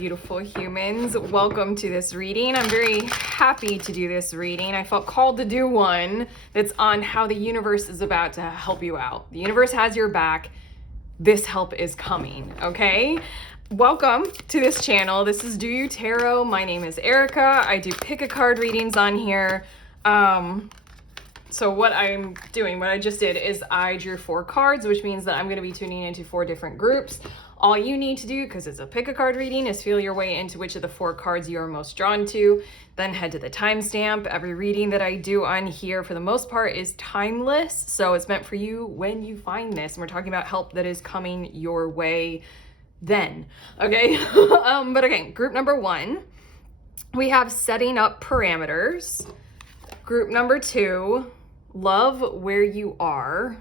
beautiful humans. Welcome to this reading. I'm very happy to do this reading. I felt called to do one that's on how the universe is about to help you out. The universe has your back. This help is coming, okay? Welcome to this channel. This is Do You Tarot. My name is Erica. I do pick a card readings on here. So what I'm doing, what I just did is I drew 4 cards, which means that I'm going to be tuning into 4 different groups. All you need to do, because it's a pick a card reading, is feel your way into which of the 4 cards you are most drawn to. Then head to the timestamp. Every reading that I do on here, for the most part, is timeless. So it's meant for you when you find this. And we're talking about help that is coming your way then. Okay? But again, group number 1, we have setting up parameters. Group number 2, love where you are.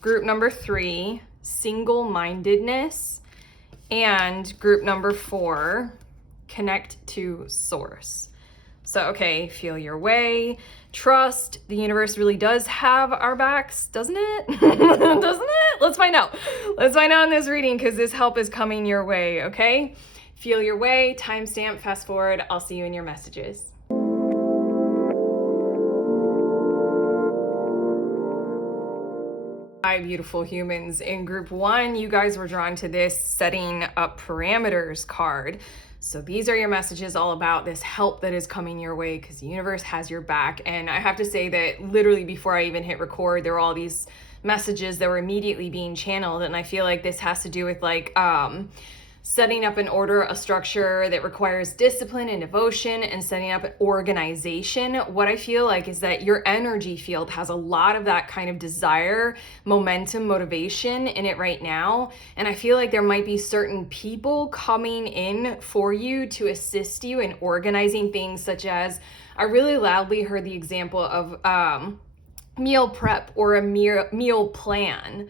Group number 3, single-mindedness. And group number 4, connect to source. So, okay, feel your way. Trust the universe really does have our backs, doesn't it? Doesn't it? Let's find out. Let's find out in this reading, because this help is coming your way, okay? Feel your way, timestamp, fast forward. I'll see you in your messages. Hi, beautiful humans. In group 1, you guys were drawn to this setting up parameters card. So these are your messages all about this help that is coming your way, because the universe has your back. And I have to say that literally before I even hit record, there were all these messages that were immediately being channeled. And I feel like this has to do with like setting up an order, a structure that requires discipline and devotion, and setting up an organization. What I feel like is that your energy field has a lot of that kind of desire, momentum, motivation in it right now. And I feel like there might be certain people coming in for you to assist you in organizing things, such as, I really loudly heard the example of meal prep or a meal plan.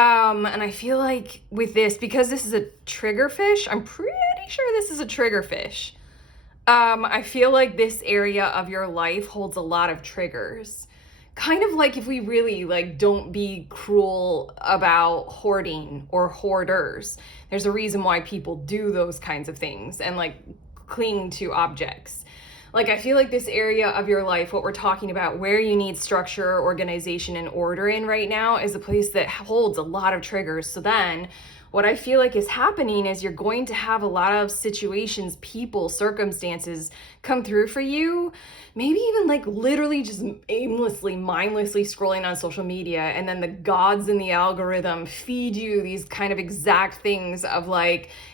And I feel like with this, because this is a trigger fish, I'm pretty sure this is a trigger fish. I feel like this area of your life holds a lot of triggers. Kind of like if we really don't be cruel about hoarding or hoarders. There's a reason why people do those kinds of things and cling to objects. I feel like this area of your life, what we're talking about, where you need structure, organization, and order in right now, is a place that holds a lot of triggers. So then what I feel like is happening is you're going to have a lot of situations, people, circumstances come through for you. Maybe even literally just aimlessly, mindlessly scrolling on social media, and then the gods in the algorithm feed you these kind of exact things of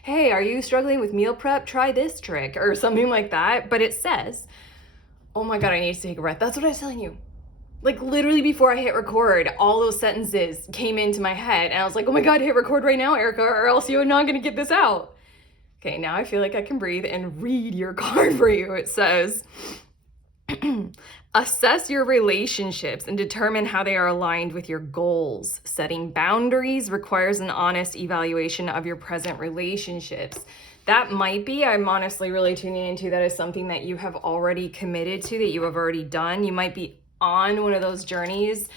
hey, are you struggling with meal prep? Try this trick or something like that. But it says, oh my God, I need to take a breath. That's what I was telling you. Literally before I hit record, all those sentences came into my head and I was like, oh my God, hit record right now, Erica, or else you're not gonna get this out. Okay, now I feel like I can breathe and read your card for you. It says, assess your relationships and determine how they are aligned with your goals. Setting boundaries requires an honest evaluation of your present relationships. That might be, I'm honestly really tuning into, that is something that you have already committed to, that you have already done. You might be on one of those journeys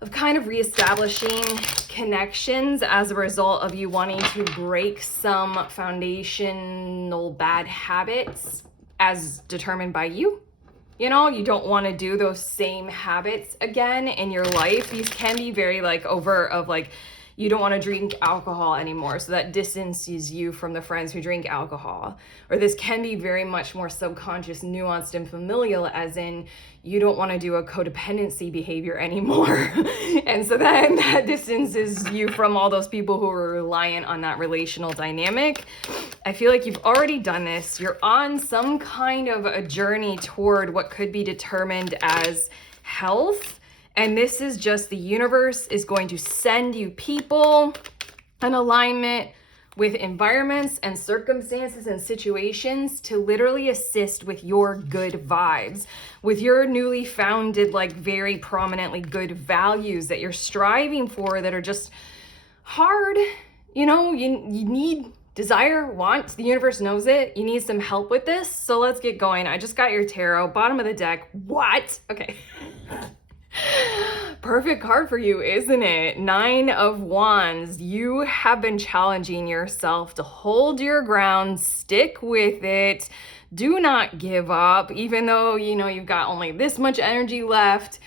of kind of reestablishing connections as a result of you wanting to break some foundational bad habits as determined by you. You know, you don't want to do those same habits again in your life. These can be very overt of you don't want to drink alcohol anymore, so that distances you from the friends who drink alcohol. Or this can be very much more subconscious, nuanced, and familial, as in you don't want to do a codependency behavior anymore. And so then that distances you from all those people who are reliant on that relational dynamic. I feel like you've already done this. You're on some kind of a journey toward what could be determined as health. And this is just the universe is going to send you people in alignment with environments and circumstances and situations to literally assist with your good vibes, with your newly founded, very prominently good values that you're striving for, that are just hard. You know, you need desire, want, the universe knows it. You need some help with this. So let's get going. I just got your tarot, bottom of the deck. What? Okay. Perfect card for you, isn't it? Nine of Wands. You have been challenging yourself to hold your ground, stick with it, do not give up, even though, you've got only this much energy left,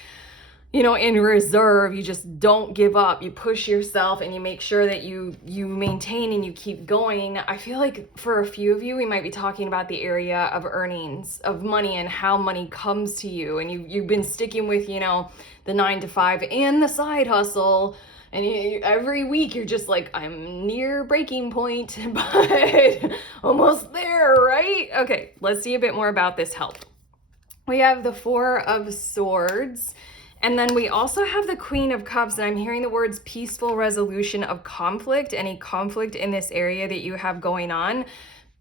in reserve. You just don't give up. You push yourself and you make sure that you maintain and you keep going. I feel like for a few of you, we might be talking about the area of earnings, of money, and how money comes to you. And you've been sticking with, the 9 to 5 and the side hustle. And every week you're just like, I'm near breaking point, but almost there, right? Okay, let's see a bit more about this help. We have the Four of Swords. And then we also have the Queen of Cups, and I'm hearing the words peaceful resolution of conflict, any conflict in this area that you have going on,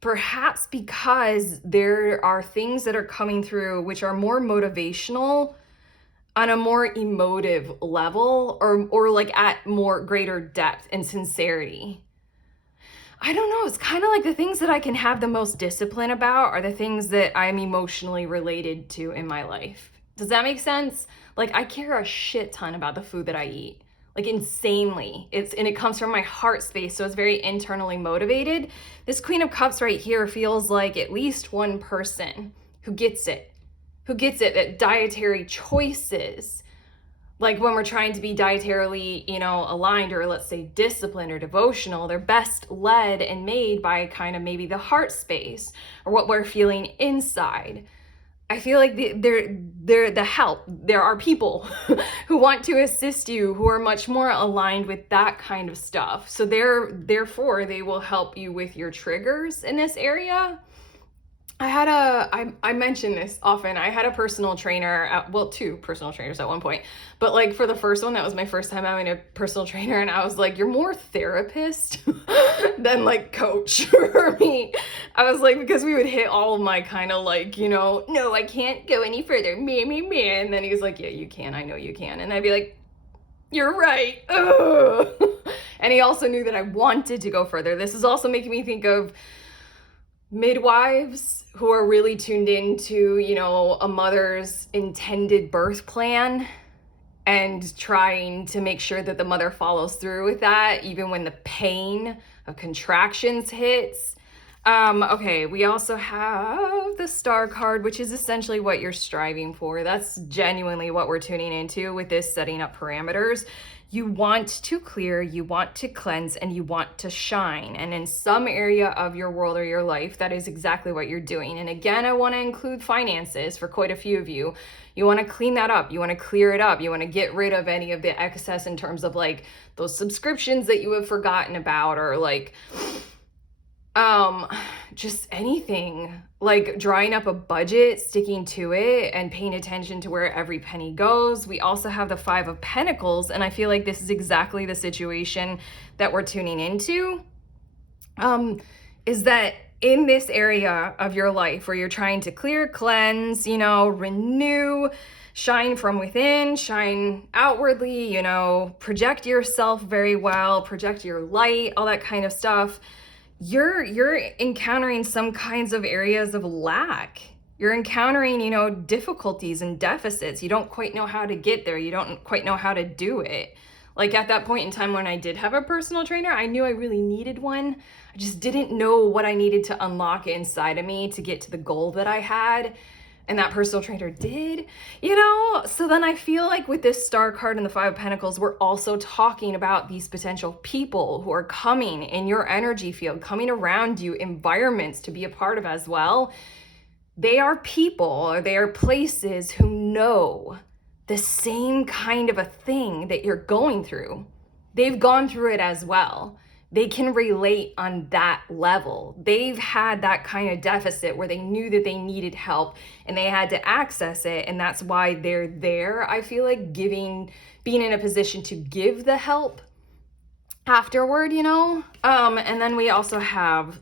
perhaps because there are things that are coming through which are more motivational on a more emotive level, or like at more greater depth and sincerity. I don't know, it's kind of like the things that I can have the most discipline about are the things that I'm emotionally related to in my life. Does that make sense? Like, I care a shit ton about the food that I eat, like insanely. And it comes from my heart space, so it's very internally motivated. This Queen of Cups right here feels like at least one person who gets it, that dietary choices, like when we're trying to be dietarily, aligned, or let's say disciplined or devotional, they're best led and made by kind of maybe the heart space or what we're feeling inside. I feel like they're the help. There are people who want to assist you who are much more aligned with that kind of stuff. So therefore, they will help you with your triggers in this area. I mention this often. I had a personal trainer, two personal trainers at one point, but like for the first one, that was my first time having a personal trainer. And I was like, you're more therapist than like coach for me. I was like, because we would hit all of my kind of like, no, I can't go any further. Me. And then he was like, yeah, you can. I know you can. And I'd be like, you're right. Ugh. And he also knew that I wanted to go further. This is also making me think of midwives who are really tuned into, a mother's intended birth plan and trying to make sure that the mother follows through with that, even when the pain of contractions hits. Okay, we also have the Star card, which is essentially what you're striving for. That's genuinely what we're tuning into with this setting up parameters. You want to clear, you want to cleanse, and you want to shine. And in some area of your world or your life, that is exactly what you're doing. And again, I want to include finances for quite a few of you. You want to clean that up. You want to clear it up. You want to get rid of any of the excess in terms of like those subscriptions that you have forgotten about, or like just anything, like drawing up a budget, sticking to it, and paying attention to where every penny goes. We also have the Five of Pentacles, and I feel like this is exactly the situation that we're tuning into, is that in this area of your life where you're trying to clear, cleanse, renew, shine from within, shine outwardly, project yourself very well, project your light, all that kind of stuff, you're encountering some kinds of areas of lack. You're encountering, difficulties and deficits. You don't quite know how to get there. You don't quite know how to do it. Like at that point in time when I did have a personal trainer, I knew I really needed one. I just didn't know what I needed to unlock inside of me to get to the goal that I had. And that personal trainer did, So then I feel like with this Star card and the Five of Pentacles, we're also talking about these potential people who are coming in your energy field, coming around you, environments to be a part of as well. They are people, or they are places who know the same kind of a thing that you're going through. They've gone through it as well. They can relate on that level. They've had that kind of deficit where they knew that they needed help and they had to access it. And that's why they're there. I feel like being in a position to give the help afterward, and then we also have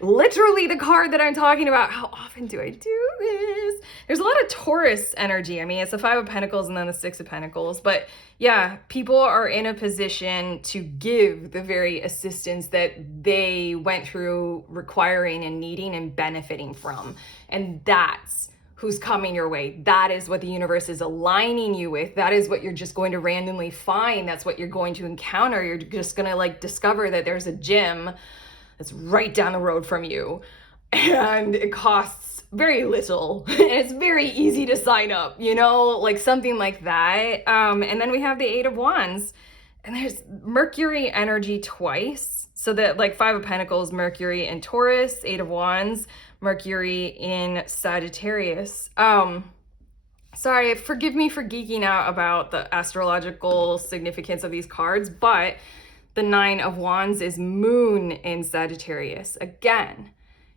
literally the card that I'm talking about. How often do I do this? There's a lot of Taurus energy. I mean, it's the Five of Pentacles and then the Six of Pentacles. But yeah, people are in a position to give the very assistance that they went through requiring and needing and benefiting from. And that's who's coming your way. That is what the universe is aligning you with. That is what you're just going to randomly find. That's what you're going to encounter. You're just going to like discover that there's a gym that's right down the road from you, and it costs very little and it's very easy to sign up, you know, like something like that. And then we have the Eight of Wands, and there's Mercury energy twice. So that like Five of Pentacles, Mercury in Taurus, Eight of Wands, Mercury in Sagittarius. Sorry, forgive me for geeking out about the astrological significance of these cards, but the Nine of Wands is Moon in Sagittarius. Again,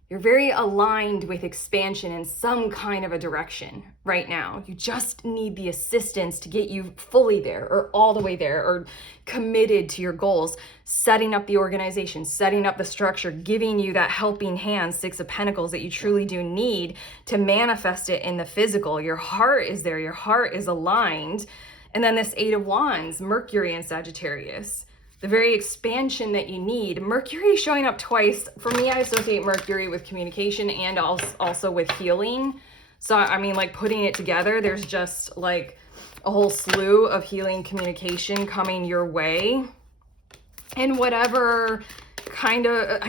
you're very aligned with expansion in some kind of a direction right now. You just need the assistance to get you fully there or all the way there or committed to your goals, setting up the organization, setting up the structure, giving you that helping hand, Six of Pentacles, that you truly do need to manifest it in the physical. Your heart is there. Your heart is aligned. And then this Eight of Wands, Mercury in Sagittarius, the very expansion that you need. Mercury showing up twice. For me, I associate Mercury with communication and also with healing. So, I mean, like putting it together, there's just like a whole slew of healing communication coming your way. And whatever kind of,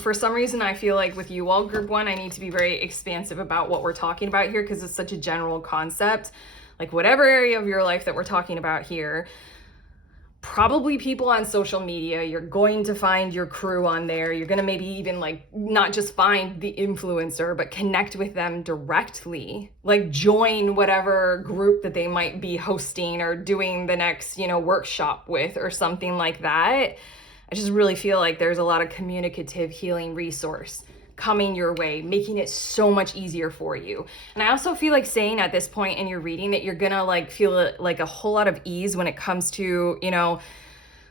for some reason, I feel like with you all, group one, I need to be very expansive about what we're talking about here because it's such a general concept. Like whatever area of your life that we're talking about here, probably people on social media, you're going to find your crew on there. You're going to maybe even like not just find the influencer, but connect with them directly. Like join whatever group that they might be hosting or doing the next, you know, workshop with or something like that. I just really feel like there's a lot of communicative healing resource coming your way, making it so much easier for you. And I also feel like saying at this point in your reading that you're gonna like feel like a whole lot of ease when it comes to, you know,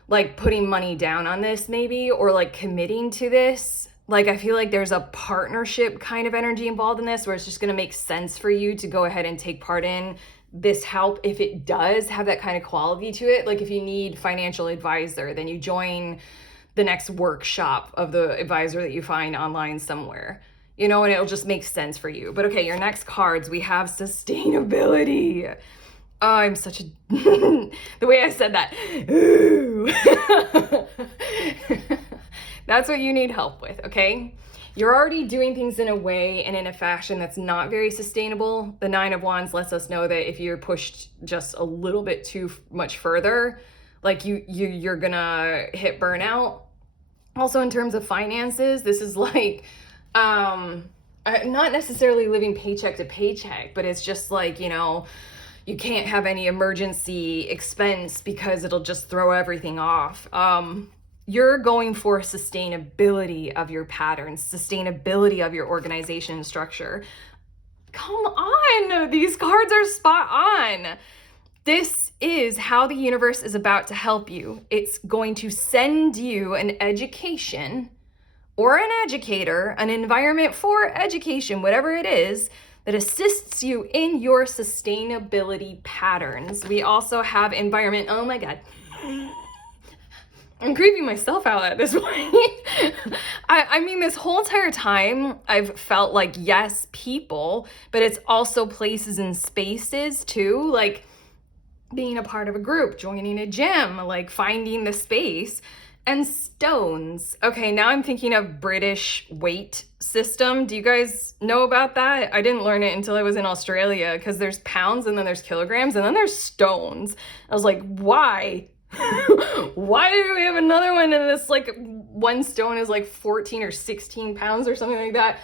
like putting money down on this maybe, or like committing to this. Like I feel like there's a partnership kind of energy involved in this where it's just gonna make sense for you to go ahead and take part in this help if it does have that kind of quality to it. Like if you need financial advisor, then you join the next workshop of the advisor that you find online somewhere, you know, and it'll just make sense for you. But okay, your next cards, we have sustainability. Oh, I'm such a, the way I said that. Ooh. That's what you need help with, okay? You're already doing things in a way and in a fashion that's not very sustainable. The Nine of Wands lets us know that if you're pushed just a little bit too much further, like you're gonna hit burnout. Also in terms of finances, this is like, not necessarily living paycheck to paycheck, but it's just like, you know, you can't have any emergency expense because it'll just throw everything off. You're going for sustainability of your patterns, sustainability of your organization and structure. Come on, these cards are spot on. This is how the universe is about to help you. It's going to send you an education or an educator, an environment for education, whatever it is, that assists you in your sustainability patterns. We also have environment. Oh my God. I'm creeping myself out at this point. I mean, this whole entire time, I've felt like, yes, people, but it's also places and spaces too. Like, being a part of a group, joining a gym, like finding the space, and stones. Okay, now I'm thinking of British weight system. Do you guys know about that? I didn't learn it until I was in Australia because there's pounds and then there's kilograms and then there's stones. I was like, why? Why do we have another one and this like one stone is like 14 or 16 pounds or something like that?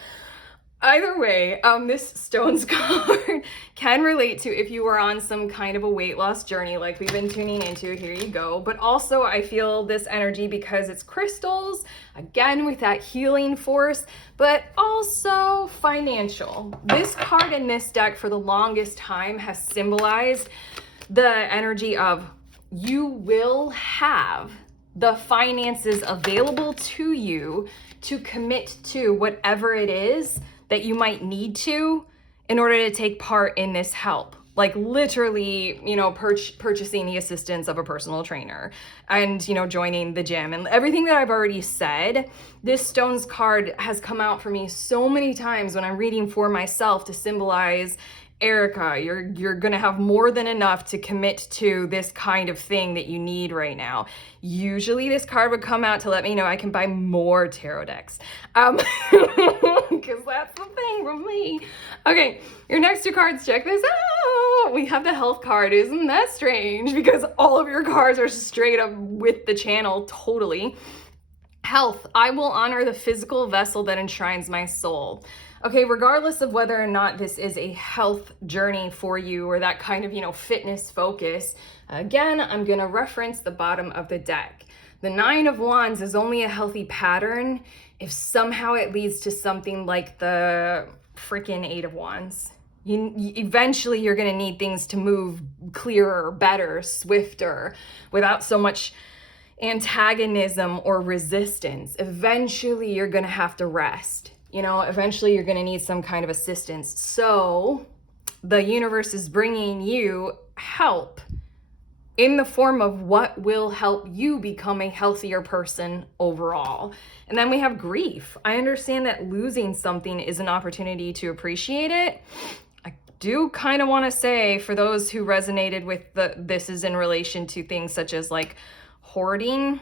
Either way, this stones card can relate to if you were on some kind of a weight loss journey like we've been tuning into. Here you go. But also I feel this energy because it's crystals, again with that healing force, but also financial. This card in this deck for the longest time has symbolized the energy of you will have the finances available to you to commit to whatever it is that you might need to in order to take part in this help. like literally, purchasing the assistance of a personal trainer and, joining the gym and everything that I've already said. This stones card has come out for me so many times when I'm reading for myself to symbolize, Erica, you're gonna have more than enough to commit to this kind of thing that you need right now. Usually this card would come out to let me know I can buy more tarot decks. Because that's the thing with me. Okay, your next two cards, check this out. We have the health card. Isn't that strange? Because all of your cards are straight up with the channel, totally. Health, I will honor the physical vessel that enshrines my soul. Okay, regardless of whether or not this is a health journey for you or that kind of, fitness focus, again, I'm gonna reference the bottom of the deck. The Nine of Wands is only a healthy pattern if somehow it leads to something like the freaking Eight of Wands. Eventually you're gonna need things to move clearer, better, swifter, without so much antagonism or resistance. Eventually you're gonna have to rest. Eventually you're gonna need some kind of assistance. So the universe is bringing you help in the form of what will help you become a healthier person overall. And then we have grief. I understand that losing something is an opportunity to appreciate it. I do kind of want to say, for those who resonated with this is in relation to things such as like hoarding,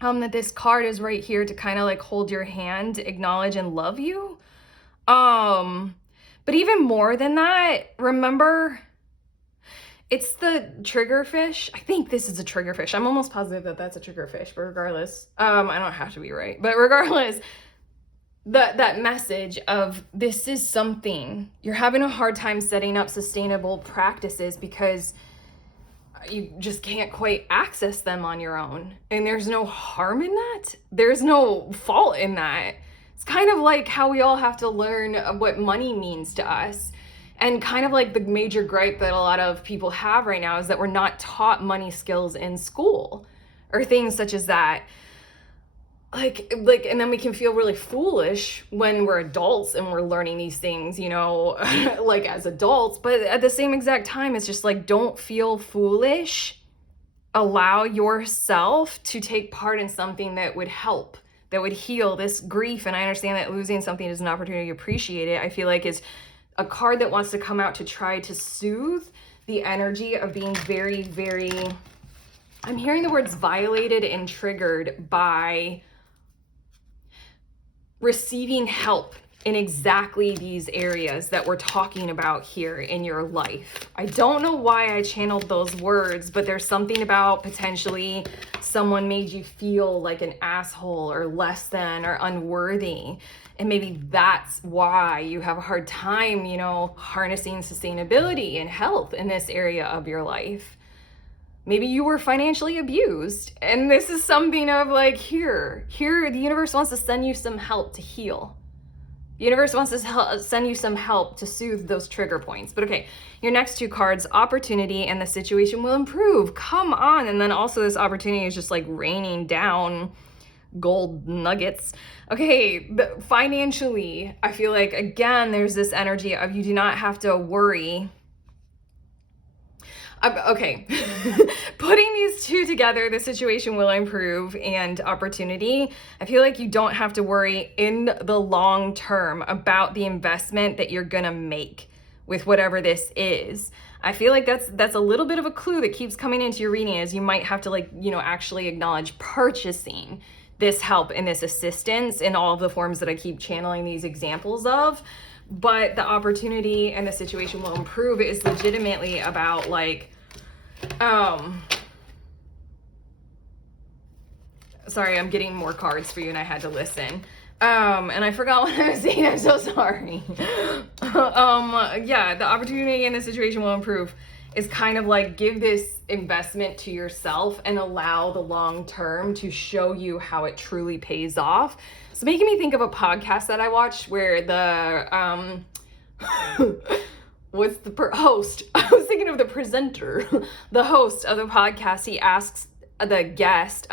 that this card is right here to kind of like hold your hand, acknowledge and love you. But even more than that, remember, it's the triggerfish. I think this is a triggerfish. I'm almost positive that that's a triggerfish, but regardless, I don't have to be right, but regardless, that message of this is something you're having a hard time setting up sustainable practices because you just can't quite access them on your own. And there's no harm in that. There's no fault in that. It's kind of like how we all have to learn what money means to us. And kind of like the major gripe that a lot of people have right now is that we're not taught money skills in school or things such as that. Like, and then we can feel really foolish when we're adults and we're learning these things, like as adults. But at the same exact time, it's just like, don't feel foolish. Allow yourself to take part in something that would help, that would heal this grief. And I understand that losing something is an opportunity to appreciate it. I feel like is a card that wants to come out to try to soothe the energy of being very, very, I'm hearing the words violated and triggered by receiving help in exactly these areas that we're talking about here in your life. I don't know why I channeled those words, but there's something about potentially someone made you feel like an asshole or less than or unworthy. And maybe that's why you have a hard time, harnessing sustainability and health in this area of your life. Maybe you were financially abused, and this is something of like, here, the universe wants to send you some help to heal. The universe wants to send you some help to soothe those trigger points. But okay, your next two cards, opportunity and the situation will improve. Come on. And then also this opportunity is just like raining down gold nuggets. Okay, financially, I feel like, again, there's this energy of you do not have to worry. Okay, putting these two together, the situation will improve and opportunity. I feel like you don't have to worry in the long term about the investment that you're gonna make with whatever this is. I feel like that's a little bit of a clue that keeps coming into your reading, is you might have to actually acknowledge purchasing this help and this assistance in all of the forms that I keep channeling these examples of. But the opportunity and the situation will improve is legitimately about sorry, I'm getting more cards for you and I had to listen. And I forgot what I was saying, I'm so sorry. Yeah, the opportunity and the situation will improve is kind of like, give this investment to yourself and allow the long term to show you how it truly pays off. It's making me think of a podcast that I watched where the what's the host? I was thinking of the presenter. The host of the podcast, he asks the guest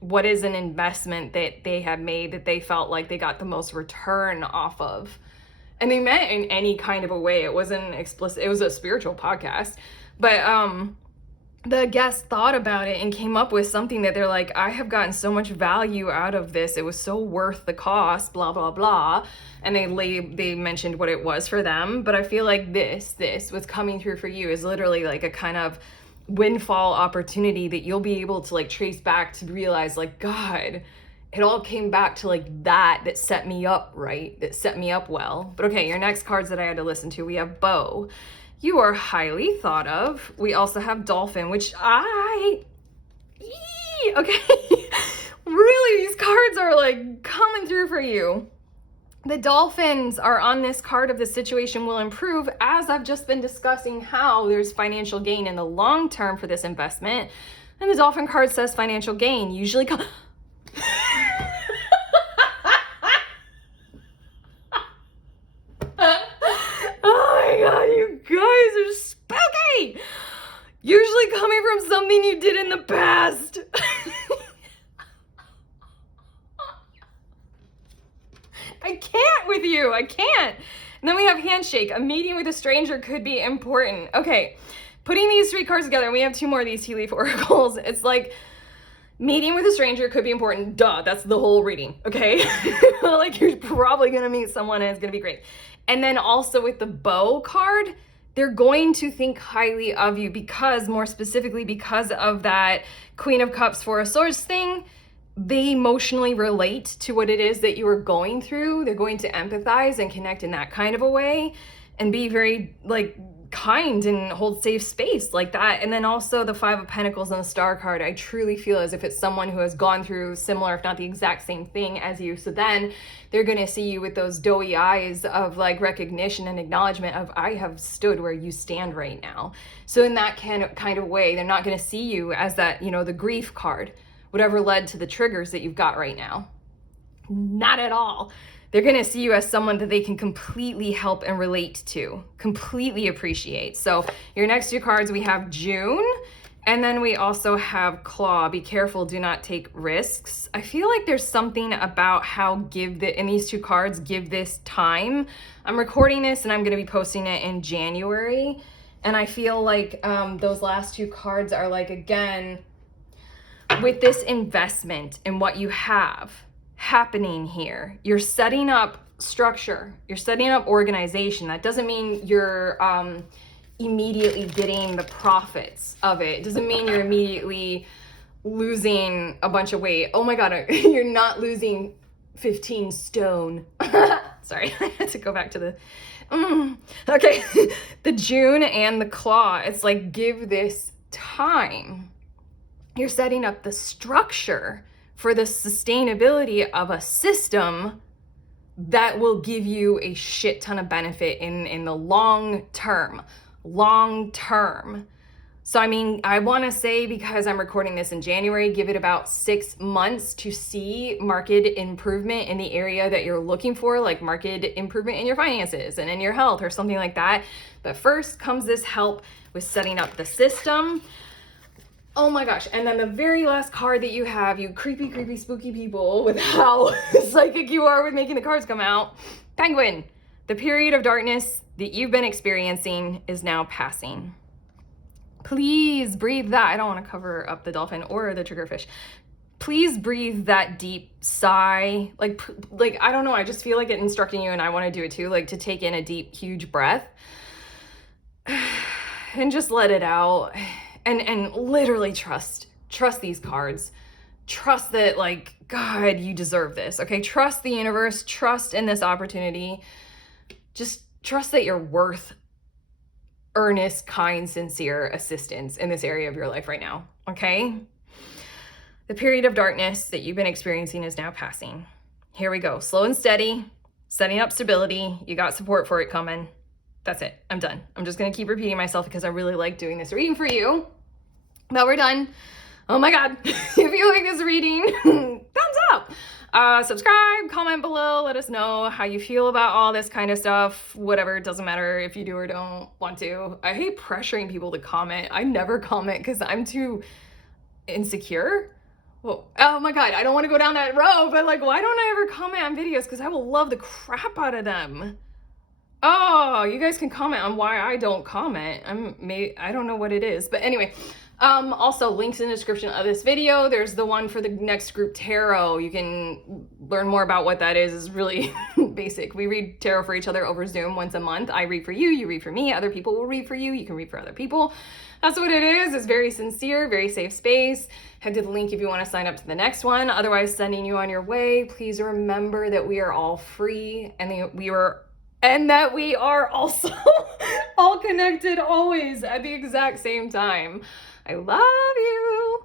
what is an investment that they have made that they felt like they got the most return off of. And they meant in any kind of a way. It wasn't explicit. It was a spiritual podcast. But the guest thought about it and came up with something that they're like, I have gotten so much value out of this. It was so worth the cost, blah, blah, blah. And they mentioned what it was for them. But I feel like this, what's coming through for you is literally like a kind of windfall opportunity that you'll be able to like trace back to realize like, God, it all came back to like that set me up right, that set me up well. But okay, your next cards that I had to listen to, we have Bow. You are highly thought of. We also have Dolphin, which okay. Really, these cards are like coming through for you. The dolphins are on this card of the situation will improve, as I've just been discussing how there's financial gain in the long term for this investment. And the dolphin card says financial gain usually comes. Oh my God, you guys are spooky! Usually coming from something you did in the past. I can't with you. I can't. And then we have handshake. A meeting with a stranger could be important. Okay, putting these three cards together, and we have two more of these tea leaf oracles. It's like meeting with a stranger could be important. Duh, that's the whole reading, okay? Like you're probably gonna meet someone and it's gonna be great. And then also with the Bow card, they're going to think highly of you because, more specifically, because of that Queen of Cups, Four of Swords thing. They emotionally relate to what it is that you are going through. They're going to empathize and connect in that kind of a way and be very like kind and hold safe space like that. And then also the Five of Pentacles and the Star card, I truly feel as if it's someone who has gone through similar, if not the exact same thing as you. So then they're going to see you with those doughy eyes of like recognition and acknowledgement of, I have stood where you stand right now. So in that kind of way, they're not going to see you as that, the grief card, whatever led to the triggers that you've got right now. Not at all. They're going to see you as someone that they can completely help and relate to, completely appreciate. So your next two cards, we have June, and then we also have Claw. Be careful, do not take risks. I feel like there's something about how in these two cards, give this time. I'm recording this and I'm going to be posting it in January. And I feel like those last two cards are like, again, with this investment in what you have happening here, you're setting up structure, you're setting up organization. That doesn't mean you're immediately getting the profits of it. It doesn't mean you're immediately losing a bunch of weight. Oh my God, you're not losing 15 stone. Sorry, I had to go back to the okay. The June and the Claw, it's like, give this time. You're setting up the structure for the sustainability of a system that will give you a shit ton of benefit in the long term. So, I mean, I want to say, because I'm recording this in January, give it about 6 months to see market improvement in the area that you're looking for, like market improvement in your finances and in your health or something like that. But first comes this help with setting up the system. Oh my gosh. And then the very last card that you have, you creepy, spooky people, with how psychic you are with making the cards come out. Penguin. The period of darkness that you've been experiencing is now passing. Please breathe that. I don't want to cover up the dolphin or the triggerfish. Please breathe that deep sigh. Like, I don't know. I just feel like it instructing you, and I want to do it too, like to take in a deep, huge breath and just let it out. And literally trust these cards. Trust that, like, God, you deserve this, okay? Trust the universe, trust in this opportunity. Just trust that you're worth earnest, kind, sincere assistance in this area of your life right now, okay? The period of darkness that you've been experiencing is now passing. Here we go, slow and steady, setting up stability. You got support for it coming. That's it, I'm done. I'm just gonna keep repeating myself because I really like doing this reading for you. But we're done. Oh my God, if you like this reading, thumbs up. Subscribe, comment below, let us know how you feel about all this kind of stuff. Whatever, it doesn't matter if you do or don't want to. I hate pressuring people to comment. I never comment because I'm too insecure. Well, oh my God, I don't want to go down that road, but like, why don't I ever comment on videos? Because I will love the crap out of them. Oh, you guys can comment on why I don't comment. I don't know what it is, but anyway. Also links in the description of this video. There's the one for the next group tarot. You can learn more about what that is. It's really basic. We read tarot for each other over Zoom once a month. I read for you, you read for me, other people will read for you, you can read for other people. That's what it is. It's very sincere, very safe space. Head to the link if you want to sign up to the next one. Otherwise, sending you on your way. Please remember that we are all free and that we are also all connected always at the exact same time. I love you.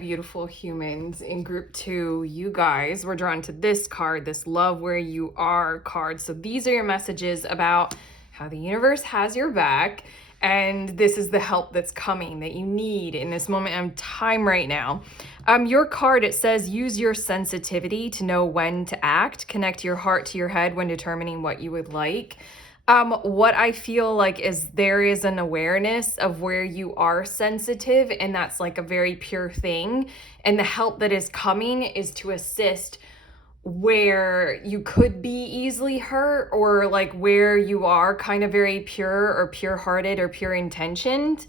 Beautiful humans in group 2, you guys were drawn to this card, this love where you are card. So these are your messages about how the universe has your back, and this is the help that's coming that you need in this moment of time right now. Your card, it says use your sensitivity to know when to act, connect your heart to your head when determining what you would like. What I feel like is there is an awareness of where you are sensitive, and that's like a very pure thing. And the help that is coming is to assist where you could be easily hurt, or like where you are kind of very pure or pure-hearted or pure intentioned.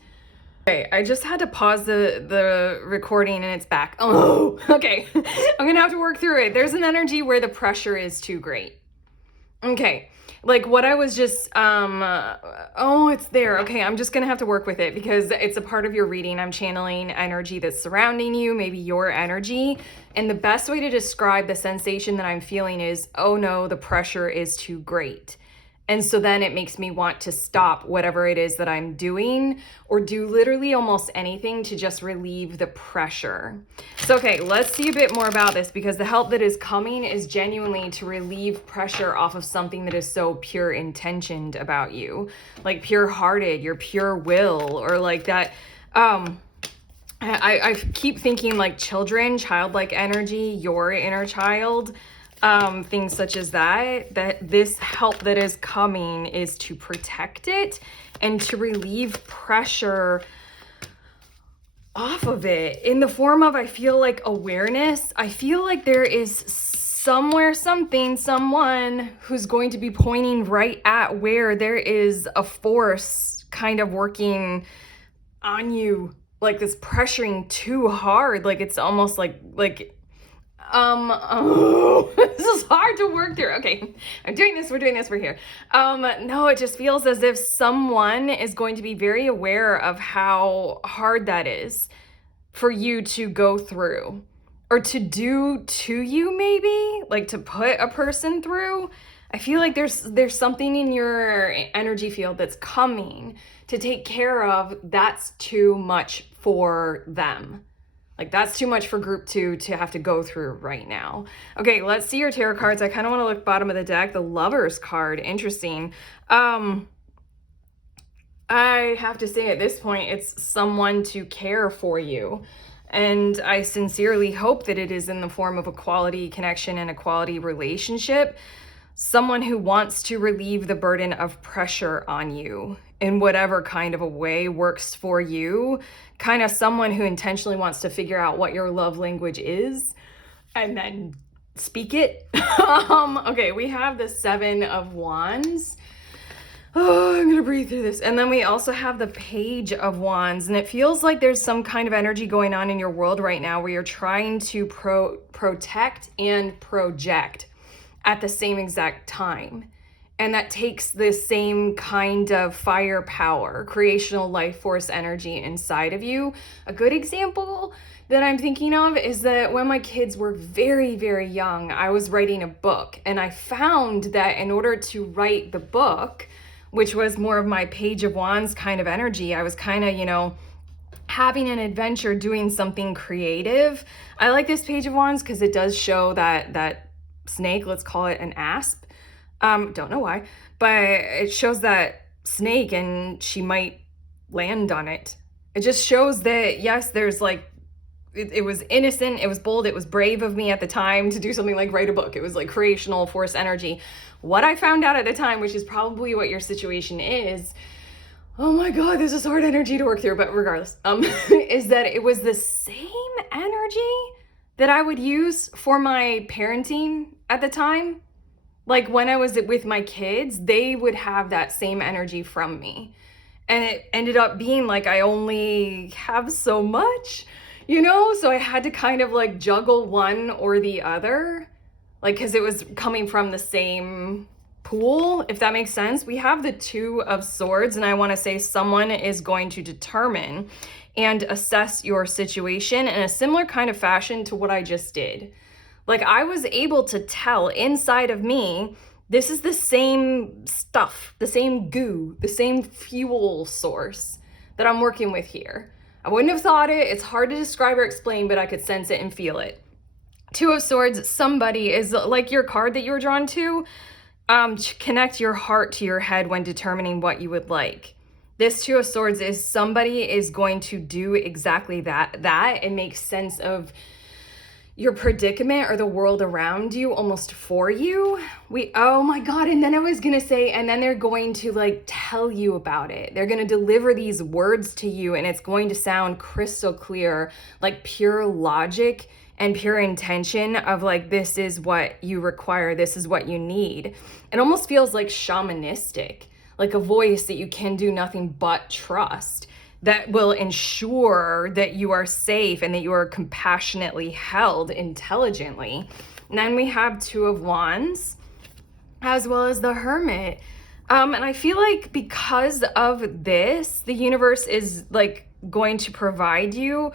Okay, I just had to pause the recording and it's back. Oh, okay. I'm gonna have to work through it. There's an energy where the pressure is too great. Okay, like what I was just, oh, it's there. Okay, I'm just gonna have to work with it because it's a part of your reading. I'm channeling energy that's surrounding you, maybe your energy. And the best way to describe the sensation that I'm feeling is, oh no, the pressure is too great. And so then it makes me want to stop whatever it is that I'm doing or do literally almost anything to just relieve the pressure. So, okay, let's see a bit more about this because the help that is coming is genuinely to relieve pressure off of something that is so pure intentioned about you, like pure hearted, your pure will, or like that. I keep thinking like children, childlike energy, your inner child. Things such as that this help that is coming is to protect it and to relieve pressure off of it in the form of, I feel like, awareness. I feel like there is somewhere, someone who's going to be pointing right at where there is a force kind of working on you, like this pressuring too hard. Like it's almost like oh, this is hard to work through. Okay, we're doing this, we're here. No, it just feels as if someone is going to be very aware of how hard that is for you to go through or to do to you, maybe like to put a person through. I feel like there's something in your energy field that's coming to take care of. That's too much for them. Like that's too much for group 2 to have to go through right now. Okay, let's see your tarot cards. I kind of want to look bottom of the deck. The Lover's card, interesting. I have to say at this point, it's someone to care for you. And I sincerely hope that it is in the form of a quality connection and a quality relationship. Someone who wants to relieve the burden of pressure on you in whatever kind of a way works for you. Kind of someone who intentionally wants to figure out what your love language is and then speak it. Okay, we have the 7 of Wands. Oh, I'm gonna breathe through this. And then we also have the Page of Wands, and it feels like there's some kind of energy going on in your world right now where you're trying to protect and project at the same exact time. And that takes the same kind of firepower, creational life force energy inside of you. A good example that I'm thinking of is that when my kids were very, very young, I was writing a book. And I found that in order to write the book, which was more of my Page of Wands kind of energy, I was kind of, having an adventure, doing something creative. I like this Page of Wands because it does show that snake, let's call it an asp. Don't know why, but it shows that snake and she might land on it. It just shows that, yes, there's like, it was innocent, it was bold, it was brave of me at the time to do something like write a book. It was like creational force energy. What I found out at the time, which is probably what your situation is, oh my God, this is hard energy to work through, but regardless, is that it was the same energy that I would use for my parenting at the time. Like when I was with my kids, they would have that same energy from me. And it ended up being like I only have so much, So I had to kind of like juggle one or the other, like, because it was coming from the same pool, if that makes sense. We have the Two of Swords, and I want to say someone is going to determine and assess your situation in a similar kind of fashion to what I just did. Like, I was able to tell inside of me, this is the same stuff, the same goo, the same fuel source that I'm working with here. I wouldn't have thought it. It's hard to describe or explain, but I could sense it and feel it. Two of Swords, somebody is like your card that you were drawn to. Connect your heart to your head when determining what you would like. This Two of Swords is somebody is going to do exactly that and make sense of your predicament or the world around you almost for you. Oh my God. And then I was going to say, and then they're going to like tell you about it. They're going to deliver these words to you, and it's going to sound crystal clear, like pure logic and pure intention of like, this is what you require. This is what you need. It almost feels like shamanistic, like a voice that you can do nothing but trust, that will ensure that you are safe and that you are compassionately held intelligently. And then we have Two of Wands, as well as the Hermit. And I feel like because of this, the universe is like going to provide you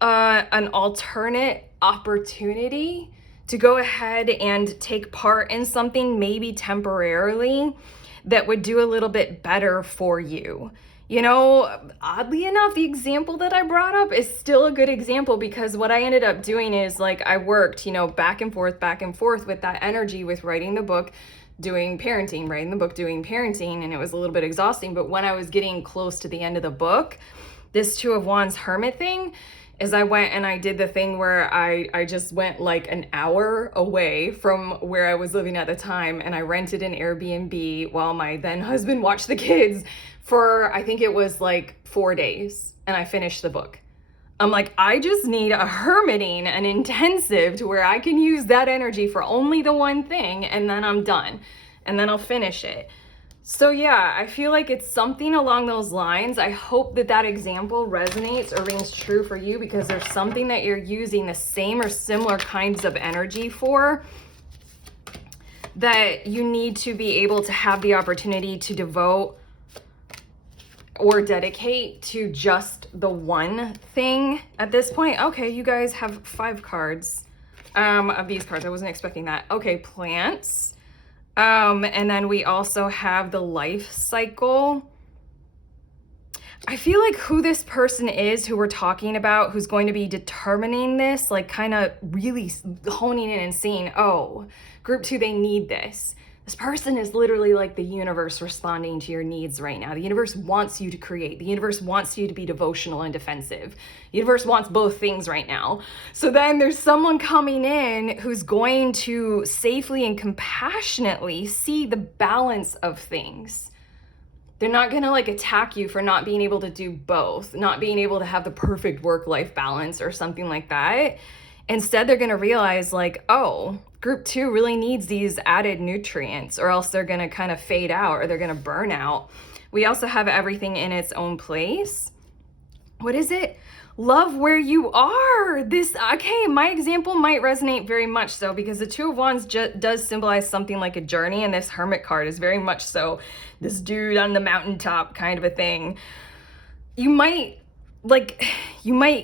an alternate opportunity to go ahead and take part in something, maybe temporarily, that would do a little bit better for you. Oddly enough, the example that I brought up is still a good example, because what I ended up doing is like I worked, back and forth with that energy, with writing the book, doing parenting, writing the book, doing parenting, and it was a little bit exhausting. But when I was getting close to the end of the book, this Two of Wands Hermit thing is I went and I did the thing where I just went like an hour away from where I was living at the time, and I rented an Airbnb while my then husband watched the kids for, I think it was like 4 days, and I finished the book. I'm like, I just need a hermiting, an intensive, to where I can use that energy for only the one thing, and then I'm done, and then I'll finish it. So yeah, I feel like it's something along those lines. I hope that that example resonates or rings true for you, because there's something that you're using the same or similar kinds of energy for, that you need to be able to have the opportunity to devote or dedicate to just the one thing at this point. Okay, you guys have 5 cards of these cards. I wasn't expecting that. Okay, plants. And then we also have the life cycle. I feel like who this person is, who we're talking about, who's going to be determining this, like kind of really honing in and seeing, oh, group 2, they need this. This person is literally like the universe responding to your needs right now. The universe wants you to create. The universe wants you to be devotional and defensive. The universe wants both things right now. So then there's someone coming in who's going to safely and compassionately see the balance of things. They're not going to like attack you for not being able to do both, not being able to have the perfect work-life balance or something like that. Instead, they're going to realize like, oh, group 2 really needs these added nutrients, or else they're going to kind of fade out, or they're going to burn out. We also have everything in its own place. What is it? Love where you are. Okay, my example might resonate very much so, because the Two of Wands does symbolize something like a journey, and this Hermit card is very much so this dude on the mountaintop kind of a thing. You might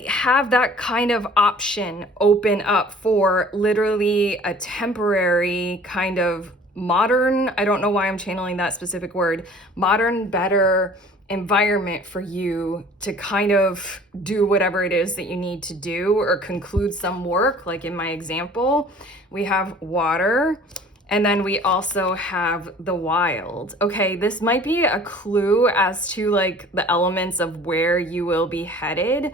have that kind of option open up for literally a temporary kind of modern, I don't know why I'm channeling that specific word, modern, better environment for you to kind of do whatever it is that you need to do, or conclude some work. Like in my example, we have water. And then we also have the wild. Okay, this might be a clue as to like the elements of where you will be headed.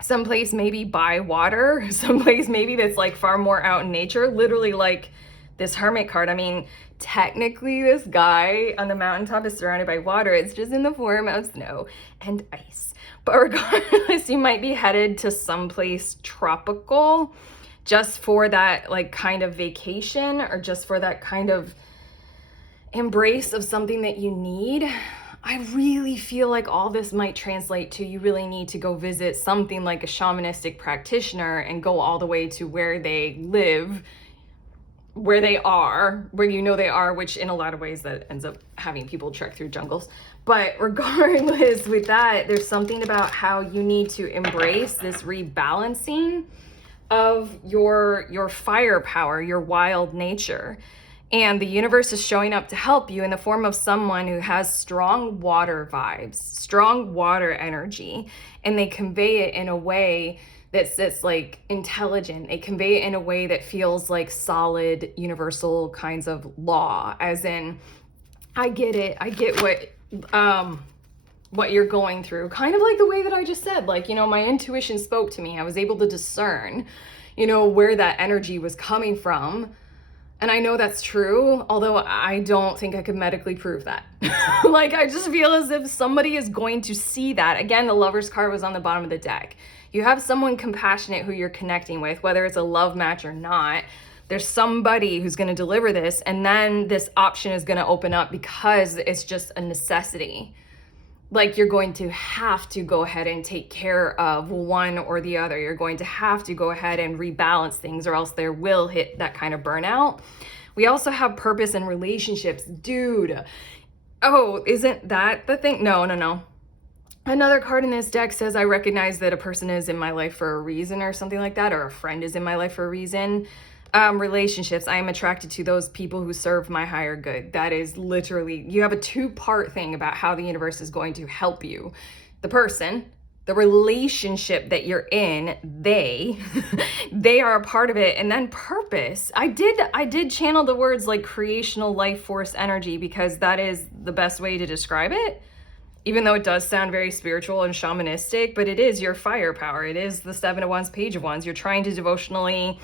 Someplace maybe by water, someplace maybe that's like far more out in nature, literally like this Hermit card. I mean, technically this guy on the mountaintop is surrounded by water. It's just in the form of snow and ice. But regardless, you might be headed to someplace tropical just for that like kind of vacation, or just for that kind of embrace of something that you need. I really feel like all this might translate to you really need to go visit something like a shamanistic practitioner and go all the way to where they live, where they are, where you know they are, which in a lot of ways that ends up having people trek through jungles. But regardless, with that, there's something about how you need to embrace this rebalancing of your firepower, your wild nature. And the universe is showing up to help you in the form of someone who has strong water vibes, strong water energy, and they convey it in a way that's like intelligent. They convey it in a way that feels like solid, universal kinds of law, as in, I get it. I get what you're going through. Kind of like the way that I just said, like, you know, my intuition spoke to me. I was able to discern, you know, where that energy was coming from. And I know that's true, although I don't think I could medically prove that. Like, I just feel as if somebody is going to see that. Again, the Lover's card was on the bottom of the deck. You have someone compassionate who you're connecting with, whether it's a love match or not. There's somebody who's going to deliver this, and then this option is going to open up because it's just a necessity. Like, you're going to have to go ahead and take care of one or the other. You're going to have to go ahead and rebalance things, or else there will hit that kind of burnout. We also have purpose in relationships. Dude, oh, isn't that the thing? No. Another card in this deck says, I recognize that a person is in my life for a reason, or something like that, or a friend is in my life for a reason. Relationships, I am attracted to those people who serve my higher good. That is literally, you have a two-part thing about how the universe is going to help you. The person, the relationship that you're in, they are a part of it. And then purpose. I did channel the words like creational life force energy, because that is the best way to describe it. Even though it does sound very spiritual and shamanistic, but it is your firepower. It is the Seven of Wands, Page of Wands. You're trying to devotionally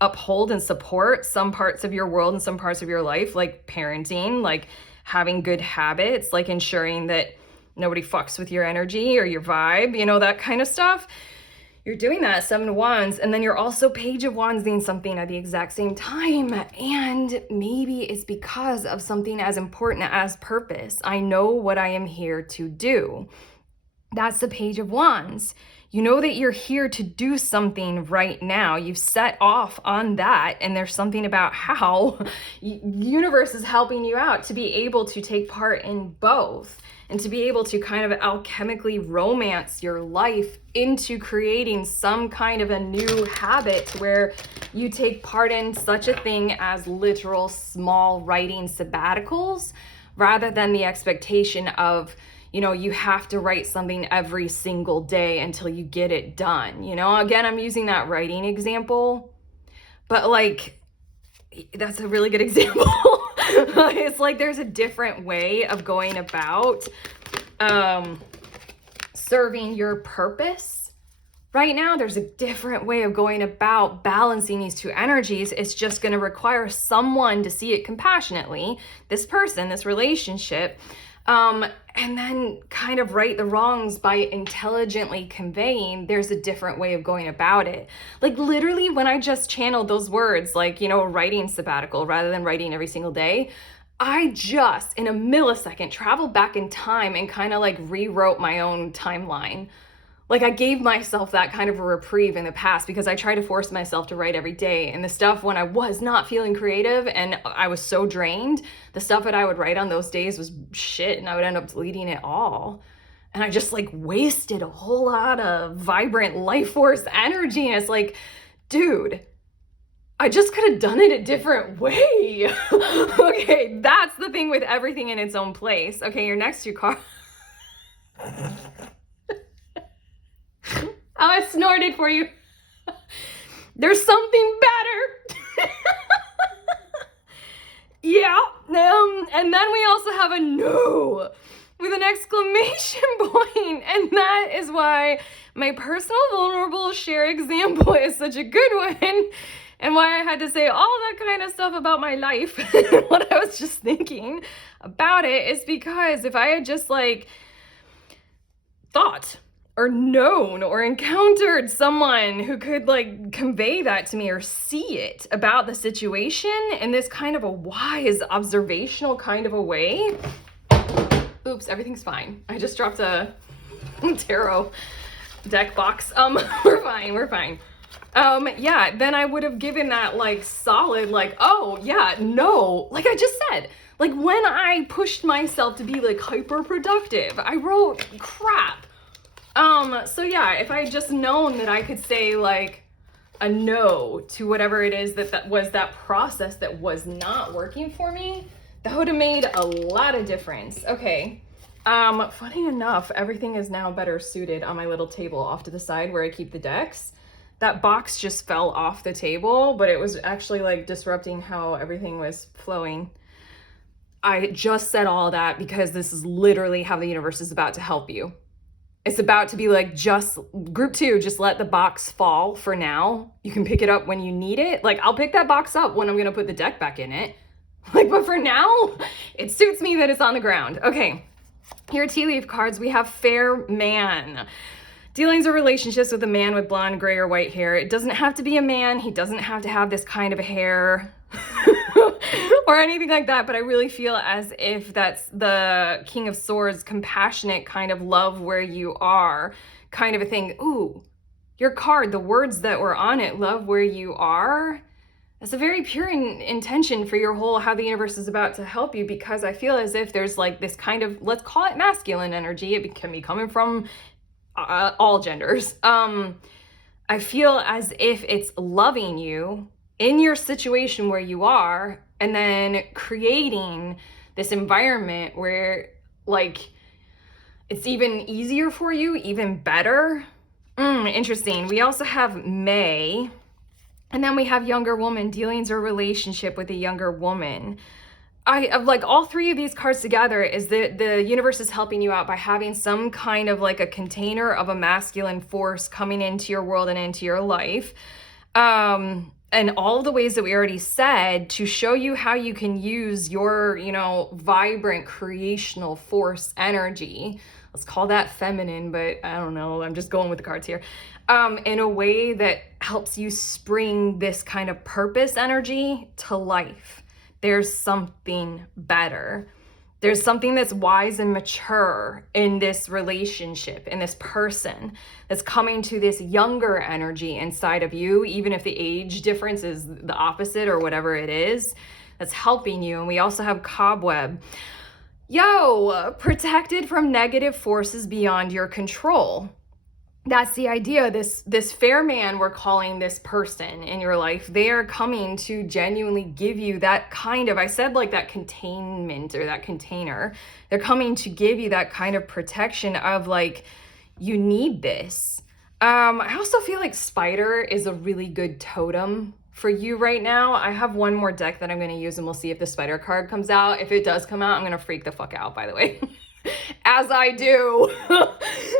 uphold and support some parts of your world and some parts of your life, like parenting, like having good habits, like ensuring that nobody fucks with your energy or your vibe, you know, that kind of stuff. You're doing that, Seven of Wands, and then you're also Page of Wands doing something at the exact same time. And maybe it's because of something as important as purpose. I know what I am here to do. That's the Page of Wands. You know that you're here to do something right now. You've set off on that, and there's something about how universe is helping you out to be able to take part in both, and to be able to kind of alchemically romance your life into creating some kind of a new habit where you take part in such a thing as literal small writing sabbaticals, rather than the expectation of, you know, you have to write something every single day until you get it done. You know, again, I'm using that writing example, but like, that's a really good example. It's like there's a different way of going about serving your purpose. Right now, there's a different way of going about balancing these two energies. It's just going to require someone to see it compassionately, this person, this relationship, and then kind of right the wrongs by intelligently conveying there's a different way of going about it. Like literally when I just channeled those words, like, you know, writing sabbatical rather than writing every single day, I just in a millisecond traveled back in time and kind of like rewrote my own timeline. Like I gave myself that kind of a reprieve in the past, because I try to force myself to write every day. And the stuff when I was not feeling creative and I was so drained, the stuff that I would write on those days was shit, and I would end up deleting it all. And I just like wasted a whole lot of vibrant life force energy. And it's like, dude, I just could have done it a different way. Okay, that's the thing with everything in its own place. Okay, your next two cards. I snorted for you. There's something better. Yeah. And then we also have a no with an exclamation point. And that is why my personal vulnerable share example is such a good one. And why I had to say all that kind of stuff about my life. What I was just thinking about it is because if I had just like thought, or known or encountered someone who could like convey that to me or see it about the situation in this kind of a wise, observational kind of a way. Oops, everything's fine. I just dropped a tarot deck box. We're fine. Yeah, then I would have given that like solid, like, oh yeah, no, like I just said, like when I pushed myself to be like hyper productive, I wrote crap. So yeah, if I had just known that I could say like a no to whatever it is that was that process that was not working for me, that would have made a lot of difference. Okay. Funny enough, everything is now better suited on my little table off to the side where I keep the decks. That box just fell off the table, but it was actually like disrupting how everything was flowing. I just said all that because this is literally how the universe is about to help you. It's about to be like, just group 2, just let the box fall for now. You can pick it up when you need it. Like I'll pick that box up when I'm gonna put the deck back in it. Like, but for now, it suits me that it's on the ground. Okay, here are tea leaf cards. We have fair man. Dealings or relationships with a man with blonde, gray, or white hair. It doesn't have to be a man. He doesn't have to have this kind of hair or anything like that. But I really feel as if that's the King of Swords, compassionate kind of love where you are kind of a thing. Ooh, your card, the words that were on it, love where you are. That's a very pure intention for your whole, how the universe is about to help you, because I feel as if there's like this kind of, let's call it masculine energy. It can be coming from all genders. I feel as if it's loving you in your situation where you are, and then creating this environment where like it's even easier for you, even better. Interesting. We also have May, and then we have younger woman, dealings or relationship with a younger woman. I like all 3 of these cards together is that the universe is helping you out by having some kind of like a container of a masculine force coming into your world and into your life. And all of the ways that we already said to show you how you can use your, vibrant creational force energy. Let's call that feminine, but I don't know. I'm just going with the cards here. In a way that helps you spring this kind of purpose energy to life. There's something better. There's something that's wise and mature in this relationship, in this person that's coming to this younger energy inside of you, even if the age difference is the opposite or whatever it is, that's helping you. And we also have cobweb. Protected from negative forces beyond your control. That's the idea. This fair man, we're calling this person in your life, they are coming to genuinely give you that kind of, I said like that containment or that container. They're coming to give you that kind of protection of like, you need this. I also feel like spider is a really good totem for you right now. I have one more deck that I'm going to use, and we'll see if the spider card comes out. If it does come out, I'm going to freak the fuck out, by the way. As I do.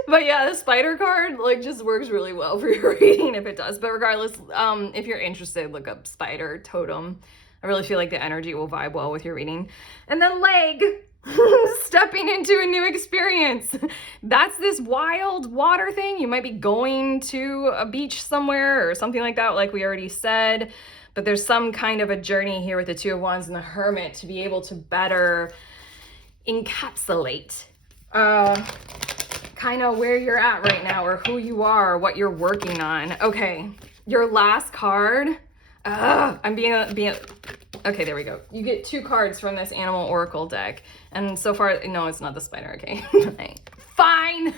But yeah, the spider card like just works really well for your reading if it does. But regardless, if you're interested, look up spider totem. I really feel like the energy will vibe well with your reading. And then leg, stepping into a new experience. That's this wild water thing. You might be going to a beach somewhere or something like that, like we already said. But there's some kind of a journey here with the Two of Wands and the Hermit to be able to better encapsulate kind of where you're at right now, or who you are, what you're working on. Okay, your last card. I'm being okay, there we go. You get 2 cards from this animal oracle deck, and so far, no, it's not the spider. Okay. Fine.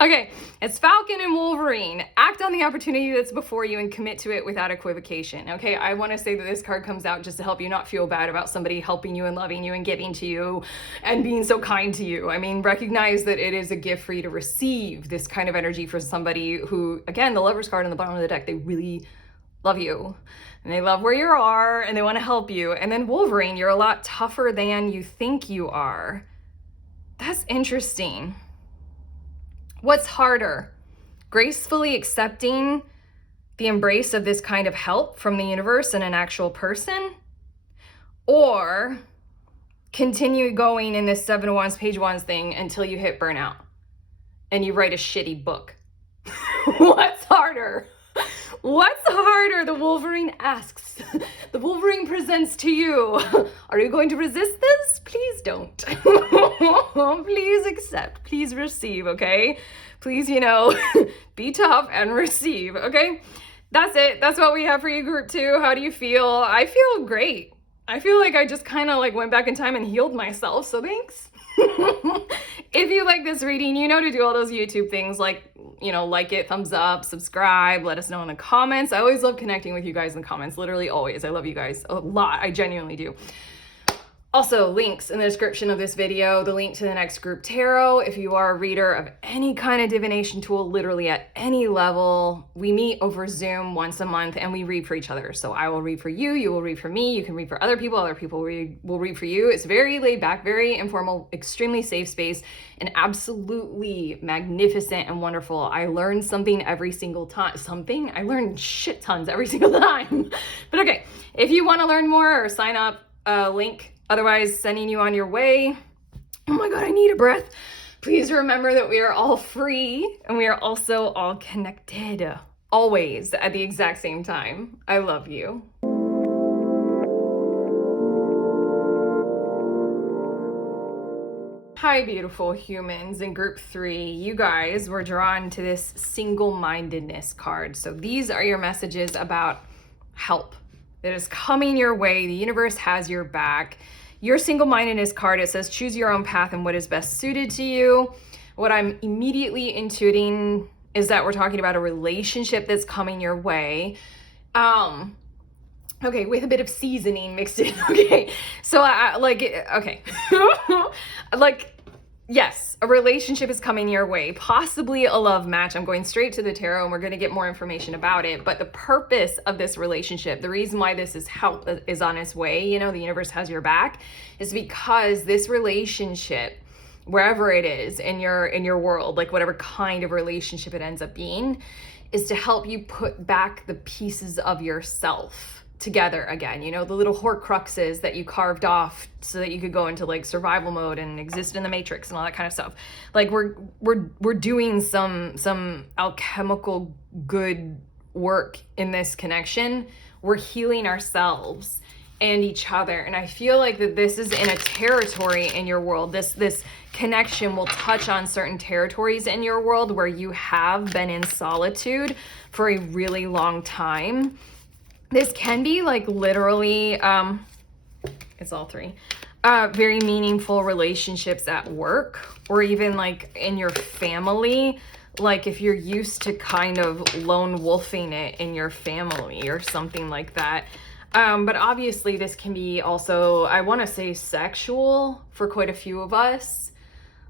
Okay, it's Falcon and Wolverine. Act on the opportunity that's before you and commit to it without equivocation. Okay, I want to say that this card comes out just to help you not feel bad about somebody helping you and loving you and giving to you and being so kind to you. I mean, recognize that it is a gift for you to receive this kind of energy for somebody who, again, the Lover's card on the bottom of the deck, they really love you and they love where you are and they want to help you. And then Wolverine, you're a lot tougher than you think you are. That's interesting. What's harder? Gracefully accepting the embrace of this kind of help from the universe and an actual person? Or continue going in this 7 of Wands, Page of Wands thing until you hit burnout? and you write a shitty book? What's harder? What's harder? The Wolverine asks. The Wolverine presents to you. Are you going to resist this? Please don't. Please accept. Please receive, okay? Please, be tough and receive, okay? That's it. That's what we have for you, group 2. How do you feel? I feel great. I feel like I just kind of went back in time and healed myself, so thanks. If you like this reading, you know to do all those YouTube things like it, thumbs up, subscribe, let us know in the comments. I always love connecting with you guys in the comments, literally always. I love you guys a lot. I genuinely do. Also, links in the description of this video, the link to the next group tarot. If you are a reader of any kind of divination tool, literally at any level, we meet over Zoom once a month and we read for each other. So I will read for you, you will read for me, you can read for other people will read for you. It's very laid back, very informal, extremely safe space, and absolutely magnificent and wonderful. I learn something every single time. I learn shit tons every single time. But okay, if you want to learn more or sign up, link. Otherwise, sending you on your way. Oh my God, I need a breath. Please remember that we are all free and we are also all connected, always at the exact same time. I love you. Hi, beautiful humans. In group 3, you guys were drawn to this single-mindedness card. So these are your messages about help that is coming your way. The universe has your back. Your single-mindedness card, it says choose your own path and what is best suited to you. What I'm immediately intuiting is that we're talking about a relationship that's coming your way. Okay, with a bit of seasoning mixed in. Okay, so yes, a relationship is coming your way, possibly a love match. I'm going straight to the tarot and we're going to get more information about it. But the purpose of this relationship, the reason why this is help is on its way, the universe has your back, is because this relationship, wherever it is in your world, like whatever kind of relationship it ends up being, is to help you put back the pieces of yourself together again, the little horcruxes that you carved off so that you could go into survival mode and exist in the matrix and all that kind of stuff. We're doing some alchemical good work in this connection. We're healing ourselves and each other, and I feel like that this is in a territory in your world. This connection will touch on certain territories in your world where you have been in solitude for a really long time. This can be literally, it's all 3, very meaningful relationships at work, or even in your family. If you're used to kind of lone wolfing it in your family or something like that. But obviously this can be also, I want to say, sexual for quite a few of us.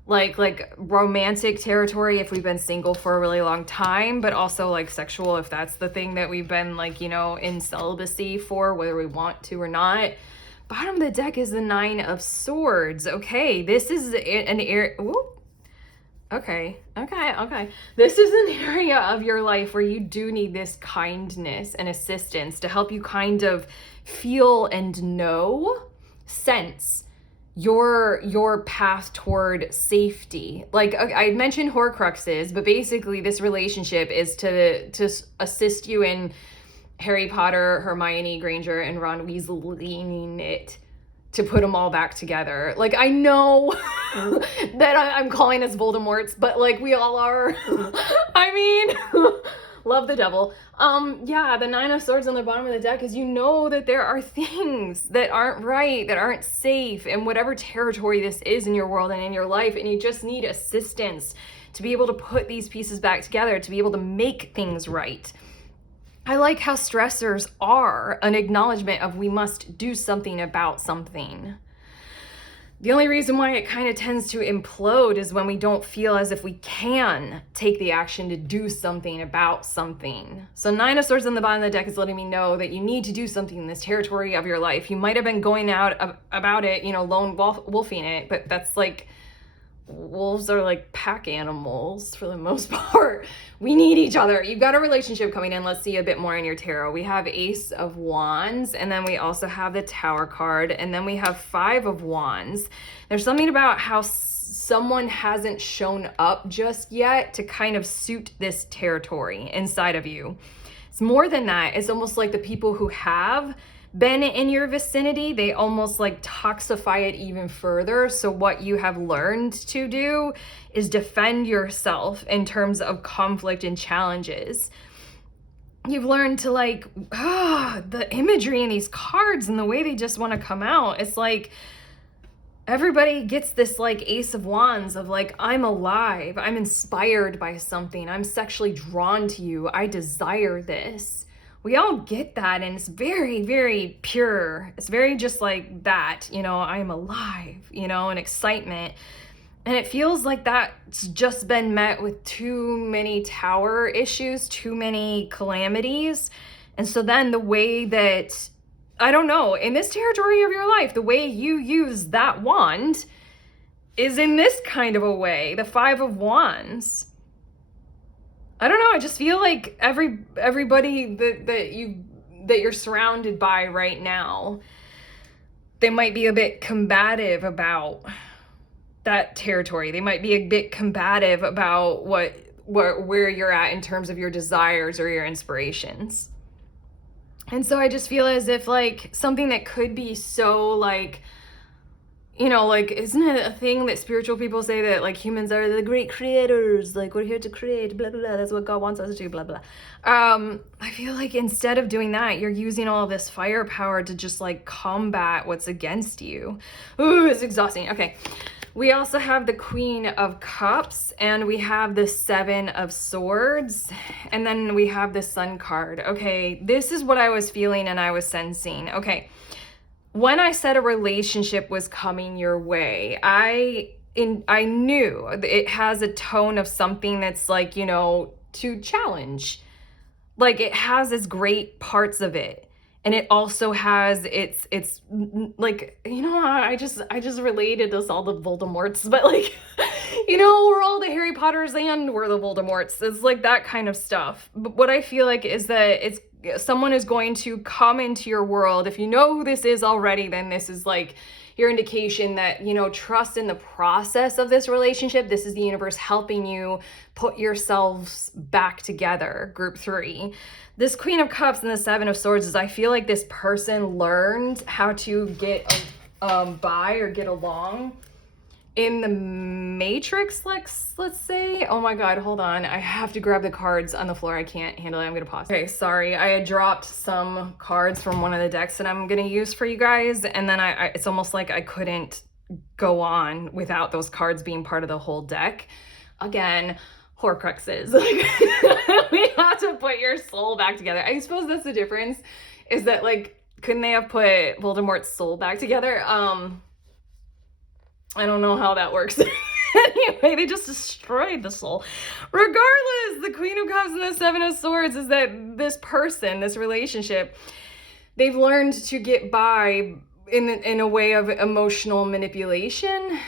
Like romantic territory if we've been single for a really long time, but also sexual if that's the thing that we've been in celibacy for, whether we want to or not. Bottom of the deck is the 9 of Swords. Okay, this is an area. Okay. This is an area of your life where you do need this kindness and assistance to help you kind of feel and sense your path toward safety. I mentioned horcruxes, but basically this relationship is to assist you in Harry Potter, Hermione Granger, and Ron Weasleying it to put them all back together. I know that I'm calling us Voldemorts, but we all are. I mean, love the devil. Yeah, the 9 of Swords on the bottom of the deck is that there are things that aren't right, that aren't safe in whatever territory this is in your world and in your life, and you just need assistance to be able to put these pieces back together, to be able to make things right. I like how stressors are an acknowledgement of we must do something about something. The only reason why it kind of tends to implode is when we don't feel as if we can take the action to do something about something. So 9 of Swords on the bottom of the deck is letting me know that you need to do something in this territory of your life. You might have been going out about it, lone wolfing it, but that's wolves are pack animals for the most part. We need each other. You've got a relationship coming in. Let's see a bit more in your tarot. We have Ace of Wands, and then we also have the Tower card, and then we have 5 of Wands. There's something about how someone hasn't shown up just yet to kind of suit this territory inside of you. It's more than that. It's almost like the people who have been in your vicinity, they almost like toxify it even further. So what you have learned to do is defend yourself in terms of conflict and challenges. You've learned to like, the imagery in these cards and the way they just want to come out. It's like everybody gets this like Ace of Wands of like, I'm alive, I'm inspired by something, I'm sexually drawn to you, I desire this. We all get that, and it's very, very pure. It's very just like that, you know, I'm alive, you know, and excitement. And it feels like that's just been met with too many tower issues, too many calamities. And so then the way that, I don't know, in this territory of your life, the way you use that wand is in this kind of a way, the Five of Wands. I don't know, I just feel like everybody that you're surrounded by right now, they might be a bit combative about that territory. They might be a bit combative about where you're at in terms of your desires or your inspirations. And so I just feel as if like something that could be so like, you know, like, isn't it a thing that spiritual people say that like humans are the great creators, like we're here to create, blah, blah, blah, that's what God wants us to do, blah, blah. I feel like instead of doing that, you're using all this firepower to just like combat what's against you. Ooh, it's exhausting. Okay. We also have the Queen of Cups, and we have the Seven of Swords, and then we have the Sun card. Okay, this is what I was feeling and I was sensing. Okay, when I said a relationship was coming your way, I knew it has a tone of something that's like, you know, to challenge. Like it has its great parts of it. And it also has it's like, you know, I just related this all the Voldemorts, but like, you know, we're all the Harry Potters and we're the Voldemorts. It's like that kind of stuff. But what I feel like is that someone is going to come into your world. If you know who this is already, then this is like your indication that, you know, trust in the process of this relationship. This is the universe helping you put yourselves back together, group 3. This Queen of Cups and the Seven of Swords is, I feel like this person learned how to get by or get along in the Matrix, let's say. Oh my God, hold on. I have to grab the cards on the floor. I can't handle it. I'm gonna pause. Okay, sorry. I had dropped some cards from one of the decks that I'm gonna use for you guys. And then it's almost like I couldn't go on without those cards being part of the whole deck. Again, Horcruxes. We have to put your soul back together. I suppose that's the difference, is that like, couldn't they have put Voldemort's soul back together? I don't know how that works. Anyway, they just destroyed the soul. Regardless, the Queen of Cups and the Seven of Swords is that this person, this relationship, they've learned to get by in a way of emotional manipulation.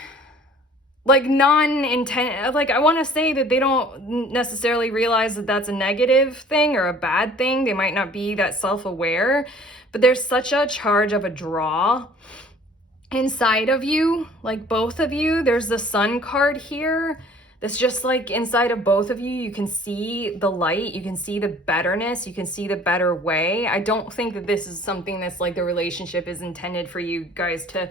Like non-intent, like I want to say that they don't necessarily realize that that's a negative thing or a bad thing. They might not be that self-aware, but there's such a charge of a draw inside of you, like both of you. There's the Sun card here. That's just like inside of both of you, you can see the light, you can see the betterness, you can see the better way. I don't think that this is something that's like the relationship is intended for you guys to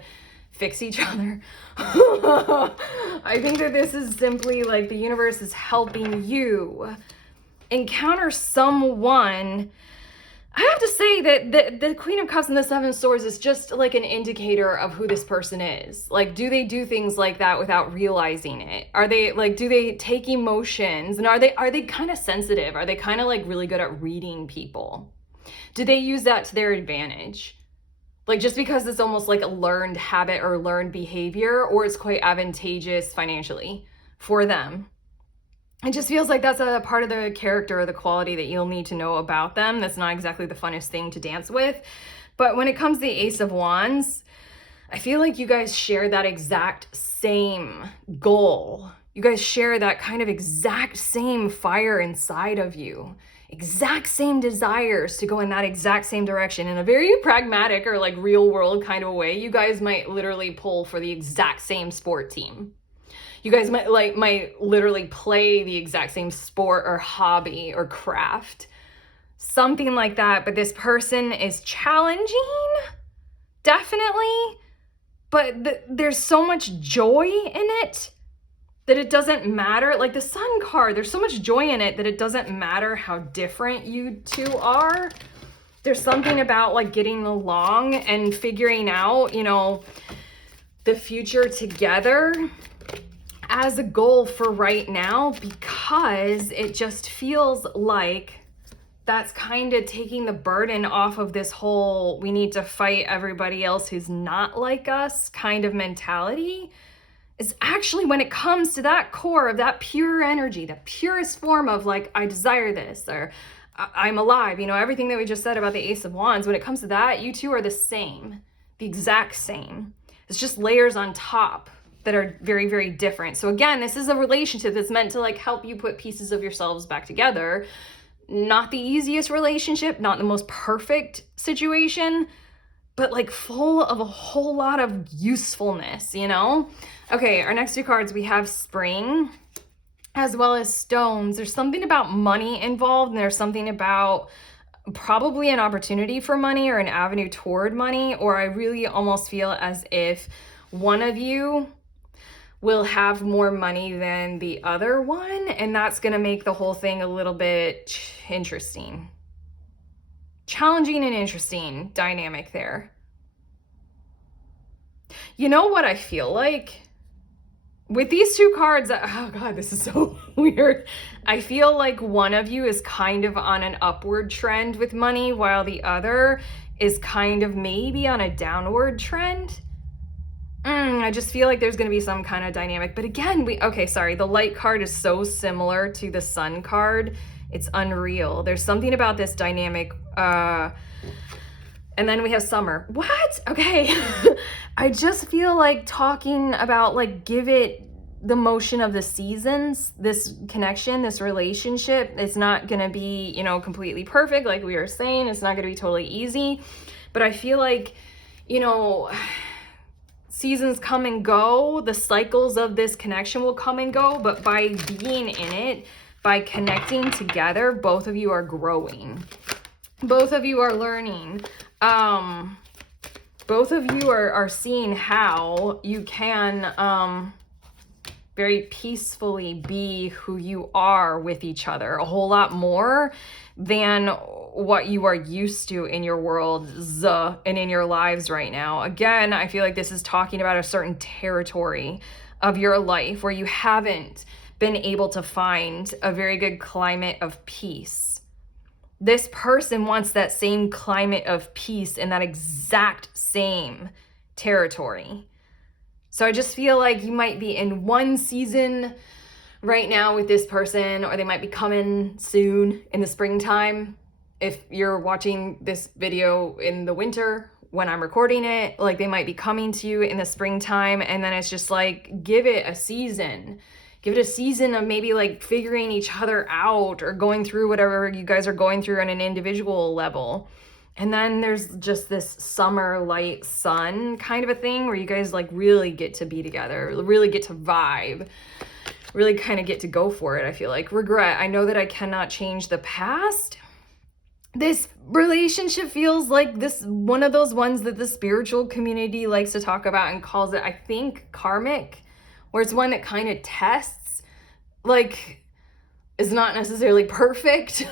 fix each other. I think that this is simply like the universe is helping you encounter someone. I have to say that the Queen of Cups and the Seven of Swords is just like an indicator of who this person is. Like, do they do things like that without realizing it? Are they like, do they take emotions? And are they kind of sensitive? Are they kind of like really good at reading people? Do they use that to their advantage? Like, just because it's almost like a learned habit or learned behavior, or it's quite advantageous financially for them. It just feels like that's a part of the character or the quality that you'll need to know about them. That's not exactly the funnest thing to dance with. But when it comes to the Ace of Wands, I feel like you guys share that exact same goal. You guys share that kind of exact same fire inside of you. Exact same desires to go in that exact same direction in a very pragmatic or like real world kind of way. You guys might literally pull for the exact same sport team. You guys might literally play the exact same sport or hobby or craft, something like that. But this person is challenging, definitely, but there's so much joy in it that it doesn't matter. Like the Sun card, there's so much joy in it that it doesn't matter how different you two are. There's something about like getting along and figuring out, you know, the future together as a goal for right now, because it just feels like that's kind of taking the burden off of this whole we need to fight everybody else who's not like us kind of mentality. It's actually, when it comes to that core of that pure energy, the purest form of like, I desire this, or I'm alive, you know, everything that we just said about the Ace of Wands, when it comes to that, you two are the same, the exact same. It's just layers on top that are very, very different. So again, this is a relationship that's meant to like help you put pieces of yourselves back together. Not the easiest relationship, not the most perfect situation, but like full of a whole lot of usefulness, you know? Okay, our next two cards, we have Spring as well as Stones. There's something about money involved, and there's something about probably an opportunity for money or an avenue toward money, or I really almost feel as if one of you will have more money than the other one, and that's gonna make the whole thing a little bit interesting. Challenging and interesting dynamic there. You know what I feel like? With these two cards, oh God, this is so weird. I feel like one of you is kind of on an upward trend with money, while the other is kind of maybe on a downward trend. I just feel like there's going to be some kind of dynamic. But again, the Light card is so similar to the Sun card. It's unreal. There's something about this dynamic. And then we have Summer. What? Okay. I just feel like talking about like, give it the motion of the seasons, this connection, this relationship. It's not going to be, you know, completely perfect. Like we were saying, it's not going to be totally easy, but I feel like, you know, seasons come and go. The cycles of this connection will come and go, but by being in it, by connecting together, both of you are growing. Both of you are learning. Both of you are seeing how you can very peacefully be who you are with each other, a whole lot more than what you are used to in your world and in your lives right now. Again, I feel like this is talking about a certain territory of your life where you haven't been able to find a very good climate of peace. This person wants that same climate of peace in that exact same territory. So I just feel like you might be in one season right now with this person, or they might be coming soon in the springtime. If you're watching this video in the winter when I'm recording it, like they might be coming to you in the springtime, and then it's just like, give it a season. Give it a season of maybe like figuring each other out or going through whatever you guys are going through on an individual level. And then there's just this summer light sun kind of a thing where you guys like really get to be together, really get to vibe, really kind of get to go for it. I feel like regret. I know that I cannot change the past. This relationship feels like this one of those ones that the spiritual community likes to talk about and calls it, I think, karmic, where it's one that kind of tests, like, is not necessarily perfect,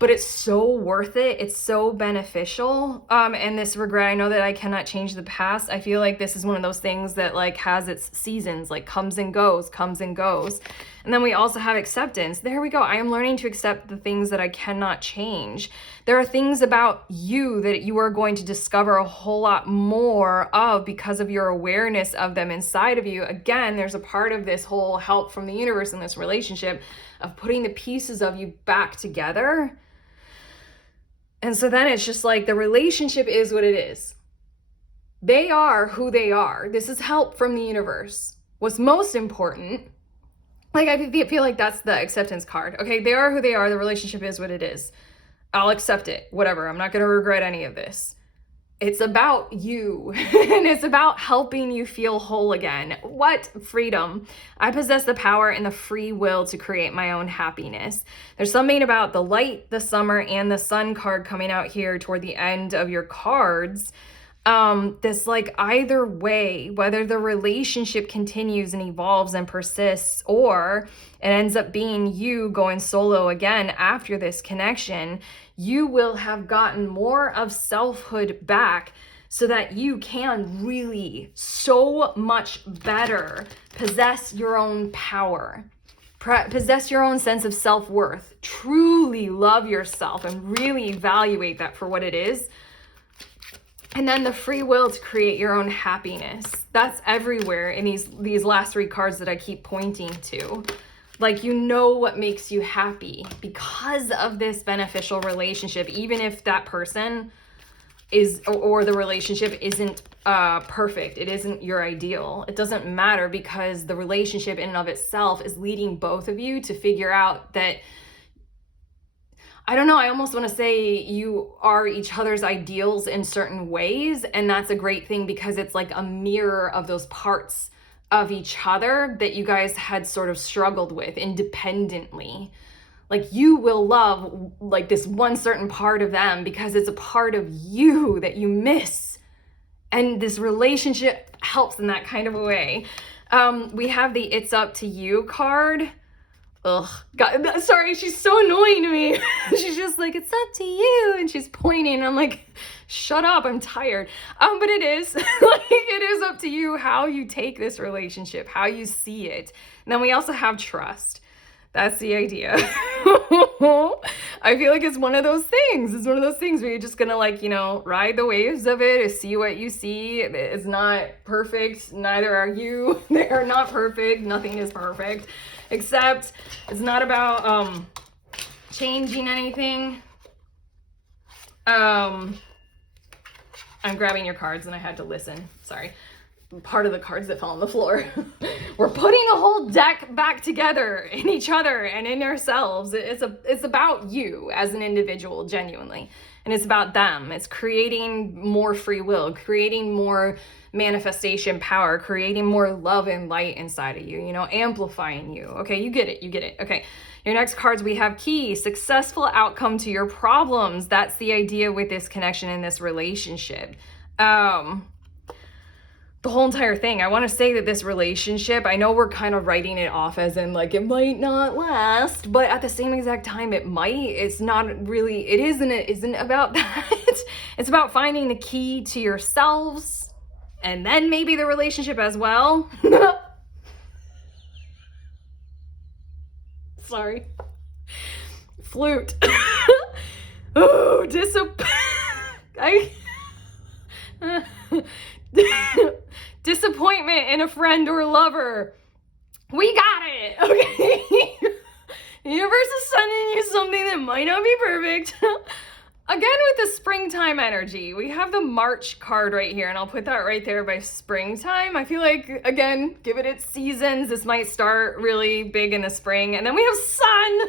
but it's so worth it. It's so beneficial. And this regret, I know that I cannot change the past. I feel like this is one of those things that like has its seasons, like comes and goes, comes and goes. And then we also have acceptance. There we go. I am learning to accept the things that I cannot change. There are things about you that you are going to discover a whole lot more of because of your awareness of them inside of you. Again, there's a part of this whole help from the universe in this relationship of putting the pieces of you back together. And so then it's just like the relationship is what it is. They are who they are. This is help from the universe. What's most important, like I feel like that's the acceptance card. Okay, they are who they are. The relationship is what it is. I'll accept it. Whatever. I'm not going to regret any of this. It's about you and it's about helping you feel whole again. What freedom! I possess the power and the free will to create my own happiness. There's something about the light, the summer, and the sun card coming out here toward the end of your cards. This like either way, whether the relationship continues and evolves and persists, or it ends up being you going solo again after this connection, you will have gotten more of selfhood back so that you can really so much better possess your own power, possess your own sense of self-worth, truly love yourself and really evaluate that for what it is. And then the free will to create your own happiness. That's everywhere in these last three cards that I keep pointing to. Like, you know what makes you happy because of this beneficial relationship, even if that person is, or the relationship isn't perfect. It isn't your ideal. It doesn't matter because the relationship in and of itself is leading both of you to figure out that, I don't know, I almost want to say you are each other's ideals in certain ways. And that's a great thing because it's like a mirror of those parts of each other that you guys had sort of struggled with independently. Like, you will love like this one certain part of them because it's a part of you that you miss. And this relationship helps in that kind of a way. We have the It's Up to You card. Ugh, God, sorry, she's so annoying to me. She's just like, it's up to you. And she's pointing. I'm like, shut up, I'm tired. But it is, like, it is up to you how you take this relationship, how you see it. And then we also have trust. That's the idea. I feel like it's one of those things. It's one of those things where you're just gonna, like, you know, ride the waves of it, see what you see. It's not perfect, neither are you. They are not perfect, nothing is perfect. Except it's not about changing anything. I'm grabbing your cards and I had to listen. Sorry. Part of the cards that fell on the floor. We're putting the whole deck back together in each other and in ourselves. It's about you as an individual, genuinely. And it's about them. It's creating more free will, creating more manifestation power, creating more love and light inside of you, you know, amplifying you. Okay, you get it. Okay, your next cards, we have key, successful outcome to your problems. That's the idea with this connection in this relationship. The whole entire thing. I want to say that this relationship, I know we're kind of writing it off as in like it might not last, but at the same exact time it might. It's not really, it isn't about that. It's about finding the key to yourselves and then maybe the relationship as well. Sorry. Flute. Oh, disappointment in a friend or lover. We got it. Okay. The universe is sending you something that might not be perfect. Again, with the springtime energy, we have the March card right here, and I'll put that right there by springtime. I feel like, again, give it its seasons. This might start really big in the spring. And then we have sun.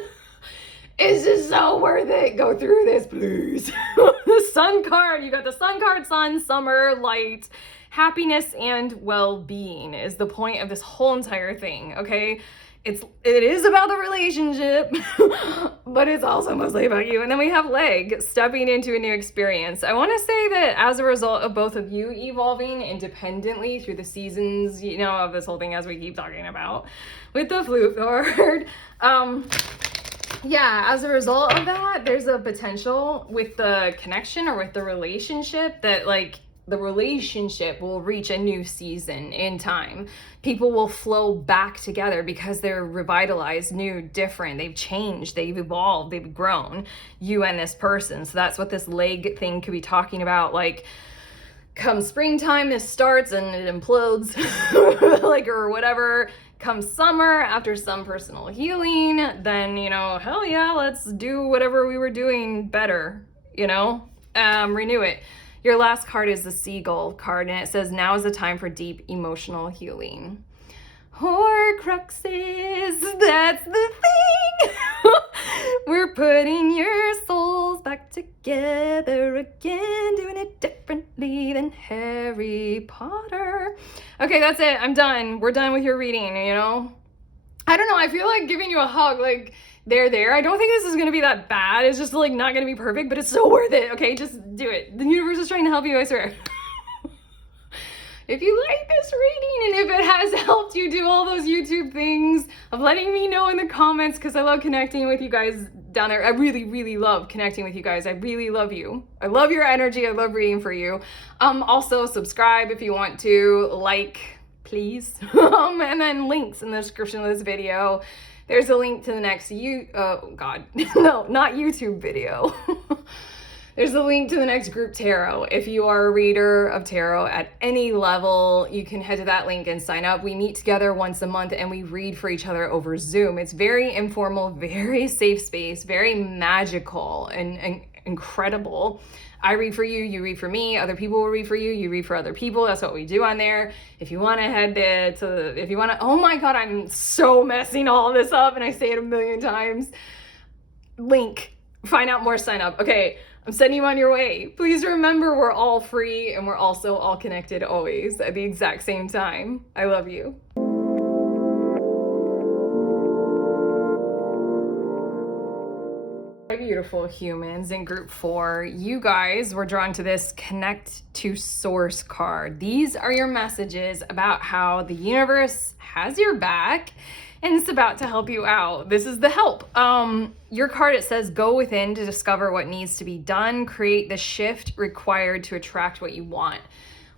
Is this so worth it? Go through this, please. The sun card. You got the sun card, sun, summer, light. Happiness and well-being is the point of this whole entire thing, okay? It is about the relationship, but it's also mostly about you. And then we have leg, stepping into a new experience. I want to say that as a result of both of you evolving independently through the seasons, you know, of this whole thing as we keep talking about with the flute card, yeah, as a result of that, there's a potential with the connection or with the relationship that, like, the relationship will reach a new season in time. People will flow back together because they're revitalized, new, different. They've changed, they've evolved, they've grown, you and this person. So that's what this leg thing could be talking about. Like, come springtime, this starts and it implodes, like, or whatever. Come summer, after some personal healing, then, you know, hell yeah, let's do whatever we were doing better, you know, renew it. Your last card is the Seagull card, and it says, now is the time for deep emotional healing. Horcruxes, that's the thing. We're putting your souls back together again, doing it differently. Harry Potter. Okay, that's it. I'm done. We're done with your reading, you know? I don't know. I feel like giving you a hug, like, there. I don't think this is going to be that bad. It's just, like, not going to be perfect, but it's so worth it. Okay, just do it. The universe is trying to help you, I swear. If you like this reading and if it has helped you do all those YouTube things of letting me know in the comments, because I love connecting with you guys down there. I really, really love connecting with you guys. I really love you. I love your energy. I love reading for you. Also subscribe if you want to, like, please. And then links in the description of this video. There's a link to the next oh God, no, not YouTube video. There's a link to the next group tarot. If you are a reader of tarot at any level, you can head to that link and sign up. We meet together once a month and we read for each other over Zoom. It's very informal, very safe space, very magical and incredible. I read for you, you read for me, other people will read for you, you read for other people. That's what we do on there. If you want to head there if you want to, oh my God, I'm so messing all this up and I say it a million times. Link, find out more, sign up. Okay. I'm sending you on your way. Please remember, we're all free and we're also all connected always at the exact same time. I love you. My beautiful humans in group 4, you guys were drawn to this connect to source card. These are your messages about how the universe has your back and it's about to help you out. This is the help. Your card, it says, go within to discover what needs to be done, create the shift required to attract what you want.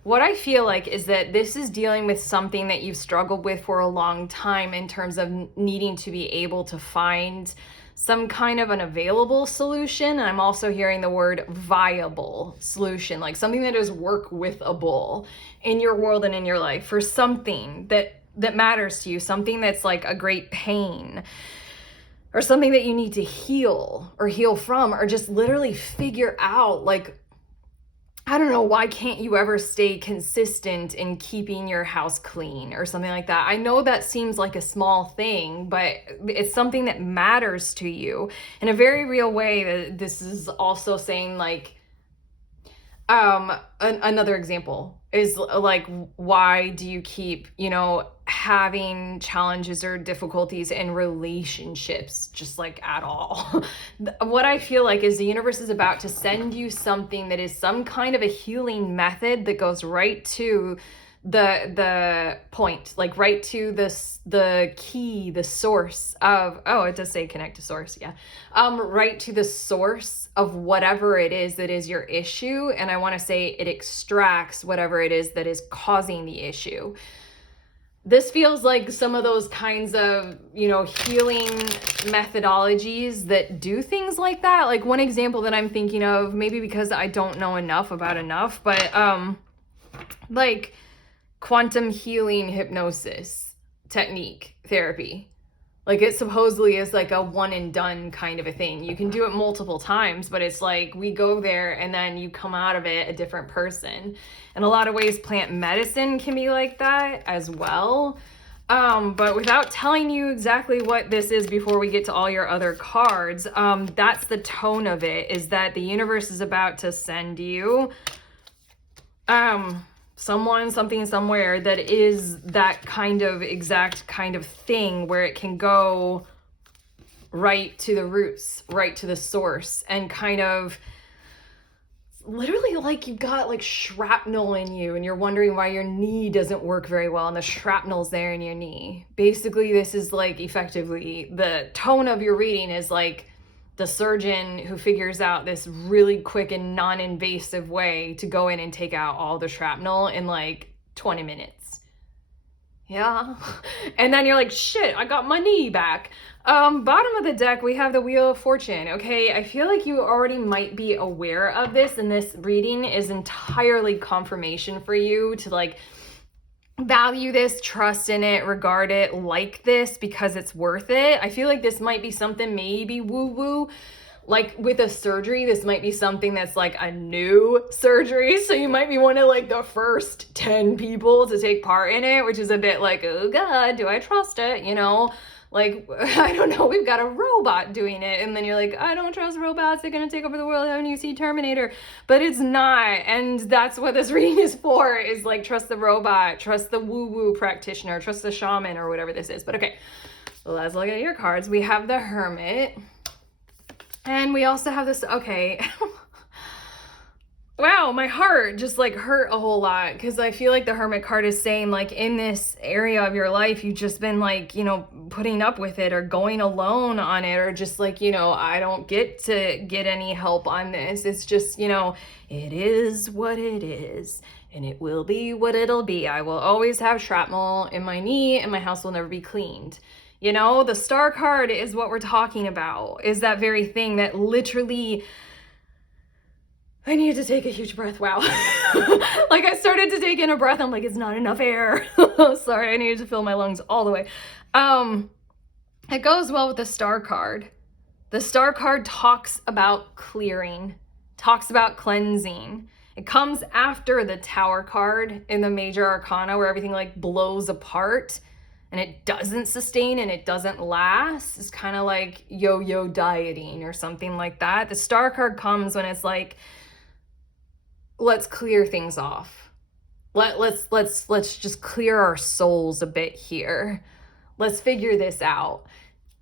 What I feel like is that this is dealing with something that you've struggled with for a long time in terms of needing to be able to find some kind of an available solution. And I'm also hearing the word viable solution, like something that is work-with-able in your world and in your life for something that matters to you, something that's like a great pain or something that you need to heal or heal from, or just literally figure out, like, I don't know, why can't you ever stay consistent in keeping your house clean or something like that? I know that seems like a small thing, but it's something that matters to you in a very real way. This is also saying, like, another example is like, why do you keep, having challenges or difficulties in relationships, just like at all? What I feel like is the universe is about to send you something that is some kind of a healing method that goes right to the point, like right to the key, the source of, oh, it does say connect to source. Yeah. Right to the source of whatever it is that is your issue. And I want to say it extracts whatever it is that is causing the issue. This feels like some of those kinds of, healing methodologies that do things like that. Like one example that I'm thinking of, maybe because I don't know enough about enough, but like quantum healing hypnosis technique therapy. Like it supposedly is like a one and done kind of a thing. You can do it multiple times, but it's like we go there and then you come out of it a different person. In a lot of ways, plant medicine can be like that as well. But without telling you exactly what this is before we get to all your other cards, that's the tone of it, is that the universe is about to send you someone, something, somewhere that is that kind of exact kind of thing where it can go right to the roots, right to the source, and kind of literally like you've got like shrapnel in you and you're wondering why your knee doesn't work very well and the shrapnel's there in your knee. Basically, this is like effectively the tone of your reading is like the surgeon who figures out this really quick and non-invasive way to go in and take out all the shrapnel in like 20 minutes. Yeah. And then you're like, shit, I got my knee back. Bottom of the deck, we have the Wheel of Fortune. Okay, I feel like you already might be aware of this, and this reading is entirely confirmation for you to like value this, trust in it, regard it, like this because it's worth it. I feel like this might be something maybe woo-woo. Like with a surgery, this might be something that's like a new surgery. So you might be one of like the first 10 people to take part in it, which is a bit like, oh God, do I trust it? Like, I don't know, we've got a robot doing it. And then you're like, I don't trust robots. They're going to take over the world. Haven't you seen Terminator? But it's not. And that's what this reading is for, is like, trust the robot, trust the woo-woo practitioner, trust the shaman, or whatever this is. But okay, let's look at your cards. We have the Hermit. And we also have this, okay. Wow, my heart just like hurt a whole lot, because I feel like the Hermit card is saying, like, in this area of your life, you've just been like, you know, putting up with it or going alone on it, or just like, you know, I don't get to get any help on this. It's just, you know, it is what it is, and it will be what it'll be. I will always have shrapnel in my knee, and my house will never be cleaned. You know, the Star card is what we're talking about, is that very thing that literally, I needed to take a huge breath. Wow. Like, I started to take in a breath. I'm like, it's not enough air. Sorry, I needed to fill my lungs all the way. It goes well with the Star card. The Star card talks about clearing, talks about cleansing. It comes after the Tower card in the Major Arcana, where everything like blows apart and it doesn't sustain and it doesn't last. It's kind of like yo-yo dieting or something like that. The Star card comes when it's like, let's clear things off. Let's just clear our souls a bit here. Let's figure this out.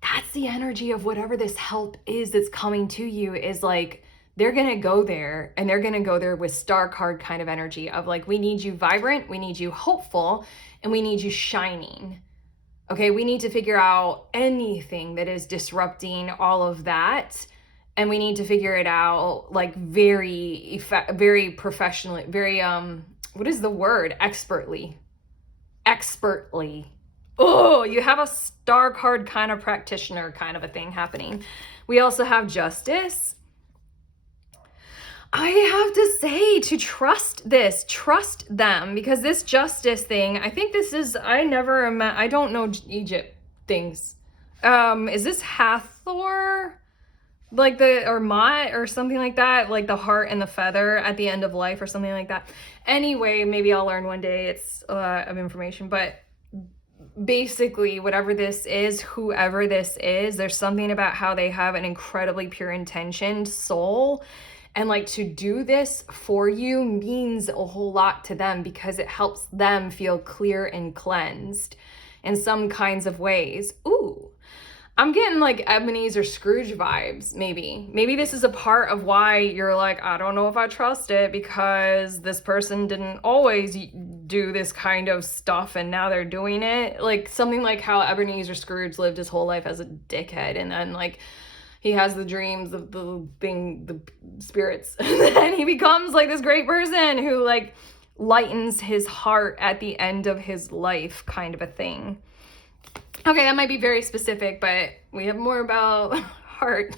That's the energy of whatever this help is that's coming to you, is like, they're going to go there, and they're going to go there with Star card kind of energy of like, we need you vibrant, we need you hopeful, and we need you shining. Okay, we need to figure out anything that is disrupting all of that. And we need to figure it out like very professionally, very, what is the word? Expertly. Oh, you have a Star card kind of practitioner kind of a thing happening. We also have Justice. I have to say to trust them, because this Justice thing, I think this is, I don't know Egypt things. Is this Hathor? Like or Mott or something like that, like the heart and the feather at the end of life or something like that. Anyway, maybe I'll learn one day. It's a lot of information, but basically whatever this is, whoever this is, there's something about how they have an incredibly pure intentioned soul, and like to do this for you means a whole lot to them, because it helps them feel clear and cleansed in some kinds of ways. Ooh, I'm getting like Ebenezer Scrooge vibes, maybe. Maybe this is a part of why you're like, I don't know if I trust it, because this person didn't always do this kind of stuff and now they're doing it. Like something like how Ebenezer Scrooge lived his whole life as a dickhead, and then like he has the dreams of the spirits. And then he becomes like this great person who like lightens his heart at the end of his life, kind of a thing. Okay, that might be very specific, but we have more about heart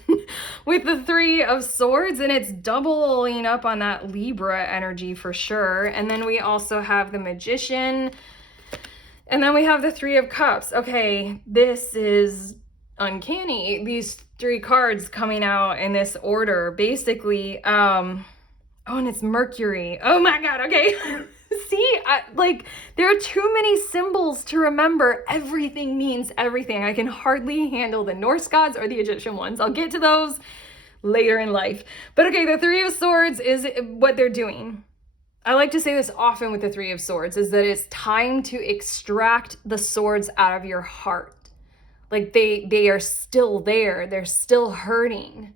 with the Three of Swords, and it's doubling up on that Libra energy for sure. And then we also have the Magician, and then we have the Three of Cups. Okay, this is uncanny. These three cards coming out in this order, basically. Oh, and it's Mercury. Oh my God, okay. See, like, there are too many symbols to remember. Everything means everything. I can hardly handle the Norse gods or the Egyptian ones. I'll get to those later in life. But okay, the Three of Swords is what they're doing. I like to say this often with the Three of Swords, is that it's time to extract the swords out of your heart. Like they are still there. They're still hurting.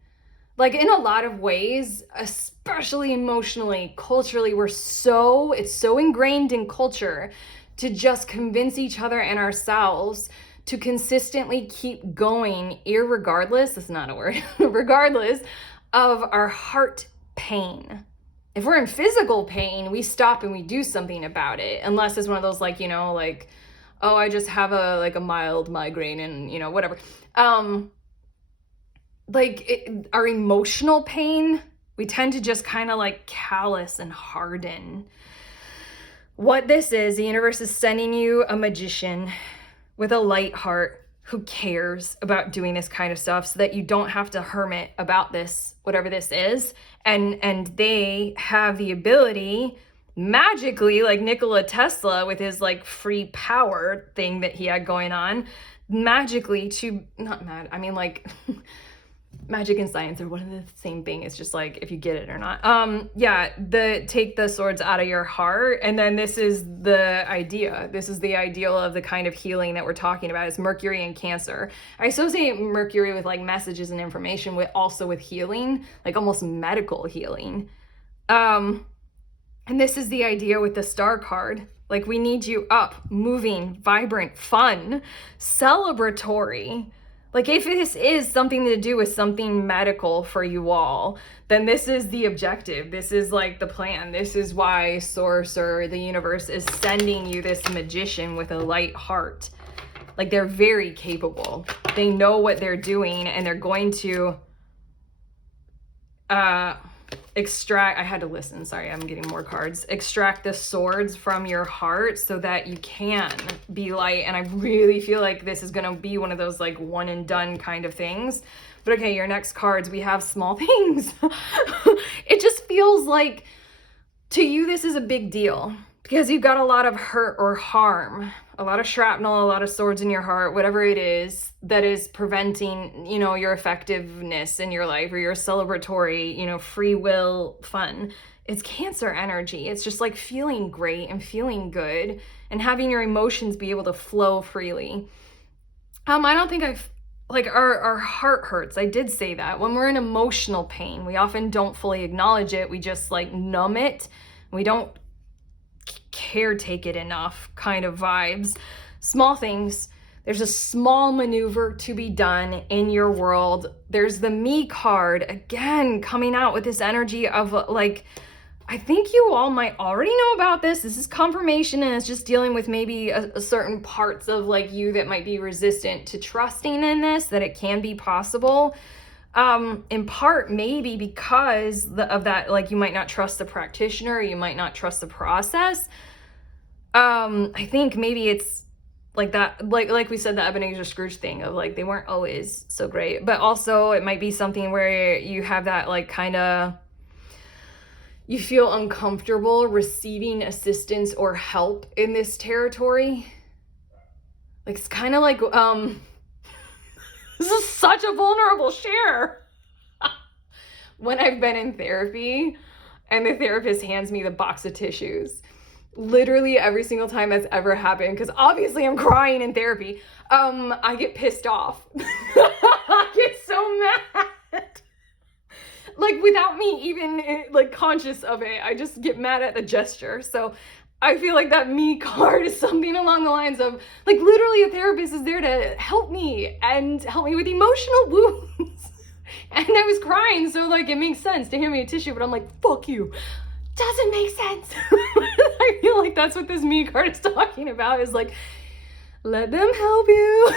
Like in a lot of ways, especially emotionally, culturally, it's so ingrained in culture to just convince each other and ourselves to consistently keep going, irregardless, that's not a word, regardless of our heart pain. If we're in physical pain, we stop and we do something about it, unless it's one of those like, you know, like, oh, I just have a mild migraine and, you know, whatever. Our emotional pain, we tend to just kind of like callous and harden. What this is, the universe is sending you a magician with a light heart who cares about doing this kind of stuff, so that you don't have to hermit about this, whatever this is. And they have the ability magically, like Nikola Tesla with his like free power thing that he had going on, magically to, not mad, I mean like magic and science are one of the same thing. It's just like if you get it or not. Yeah, take the swords out of your heart, and then this is the idea. This is the ideal of the kind of healing that we're talking about. Is Mercury and Cancer. I associate Mercury with like messages and information, with also with healing, like almost medical healing. And this is the idea with the Star card. Like, we need you up, moving, vibrant, fun, celebratory. Like, if this is something to do with something medical for you all, then this is the objective. This is like the plan. This is why Source or the universe is sending you this magician with a light heart. Like, they're very capable. They know what they're doing, and they're going to extract, I had to listen, sorry, I'm getting more cards. Extract the swords from your heart so that you can be light. And I really feel like this is gonna be one of those like one and done kind of things. But okay, your next cards, we have small things. It just feels like to you this is a big deal because you've got a lot of hurt or harm, a lot of shrapnel, a lot of swords in your heart, whatever it is that is preventing, you know, your effectiveness in your life or your celebratory, you know, free will fun. It's Cancer energy. It's just like feeling great and feeling good and having your emotions be able to flow freely. I don't think like our heart hurts. I did say that. When we're in emotional pain, we often don't fully acknowledge it. We just like numb it. We don't caretake it enough kind of vibes. Small things. There's a small maneuver to be done in your world. There's the Me card, again, coming out with this energy of like, I think you all might already know about this. This is confirmation, and it's just dealing with maybe a certain parts of like you that might be resistant to trusting in this, that it can be possible. In part, maybe because of that, like you might not trust the practitioner, you might not trust the process. I think maybe it's like that, like we said, the Ebenezer Scrooge thing of like, they weren't always so great, but also it might be something where you have that like kind of, you feel uncomfortable receiving assistance or help in this territory. Like, it's kind of like, this is such a vulnerable share. When I've been in therapy and the therapist hands me the box of tissues, literally every single time that's ever happened, because obviously I'm crying in therapy, I get pissed off. I get so mad. Like, without me even like conscious of it, I just get mad at the gesture. So I feel like that Me card is something along the lines of like, literally a therapist is there to help me and help me with emotional wounds. And I was crying, so like it makes sense to hand me a tissue, but I'm like, fuck you. Doesn't make sense. I feel like that's what this Me card is talking about, is like, let them help you.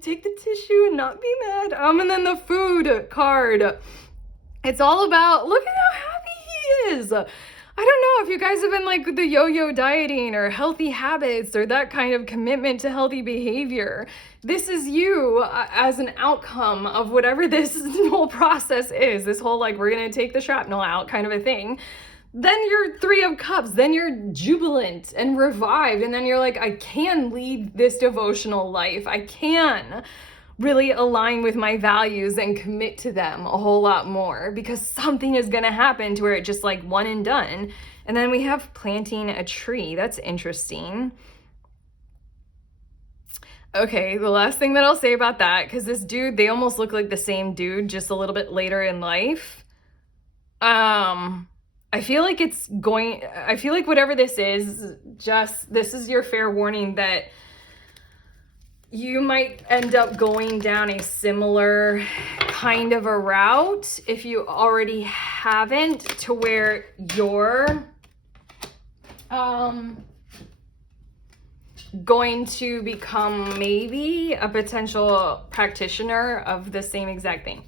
Take the tissue and not be mad. And then the Food card. It's all about, look at how happy he is. I don't know if you guys have been like the yo-yo dieting or healthy habits or that kind of commitment to healthy behavior. This is you as an outcome of whatever this whole process is. This whole like, we're going to take the shrapnel out kind of a thing. Then you're Three of Cups, then you're jubilant and revived. And then you're like, I can lead this devotional life. I can really align with my values and commit to them a whole lot more, because something is going to happen to where it just like one and done. And then we have planting a tree. That's interesting. Okay, the last thing that I'll say about that, because this dude, they almost look like the same dude, just a little bit later in life. I feel like whatever this is, just, this is your fair warning that you might end up going down a similar kind of a route if you already haven't, to where you're going to become maybe a potential practitioner of the same exact thing.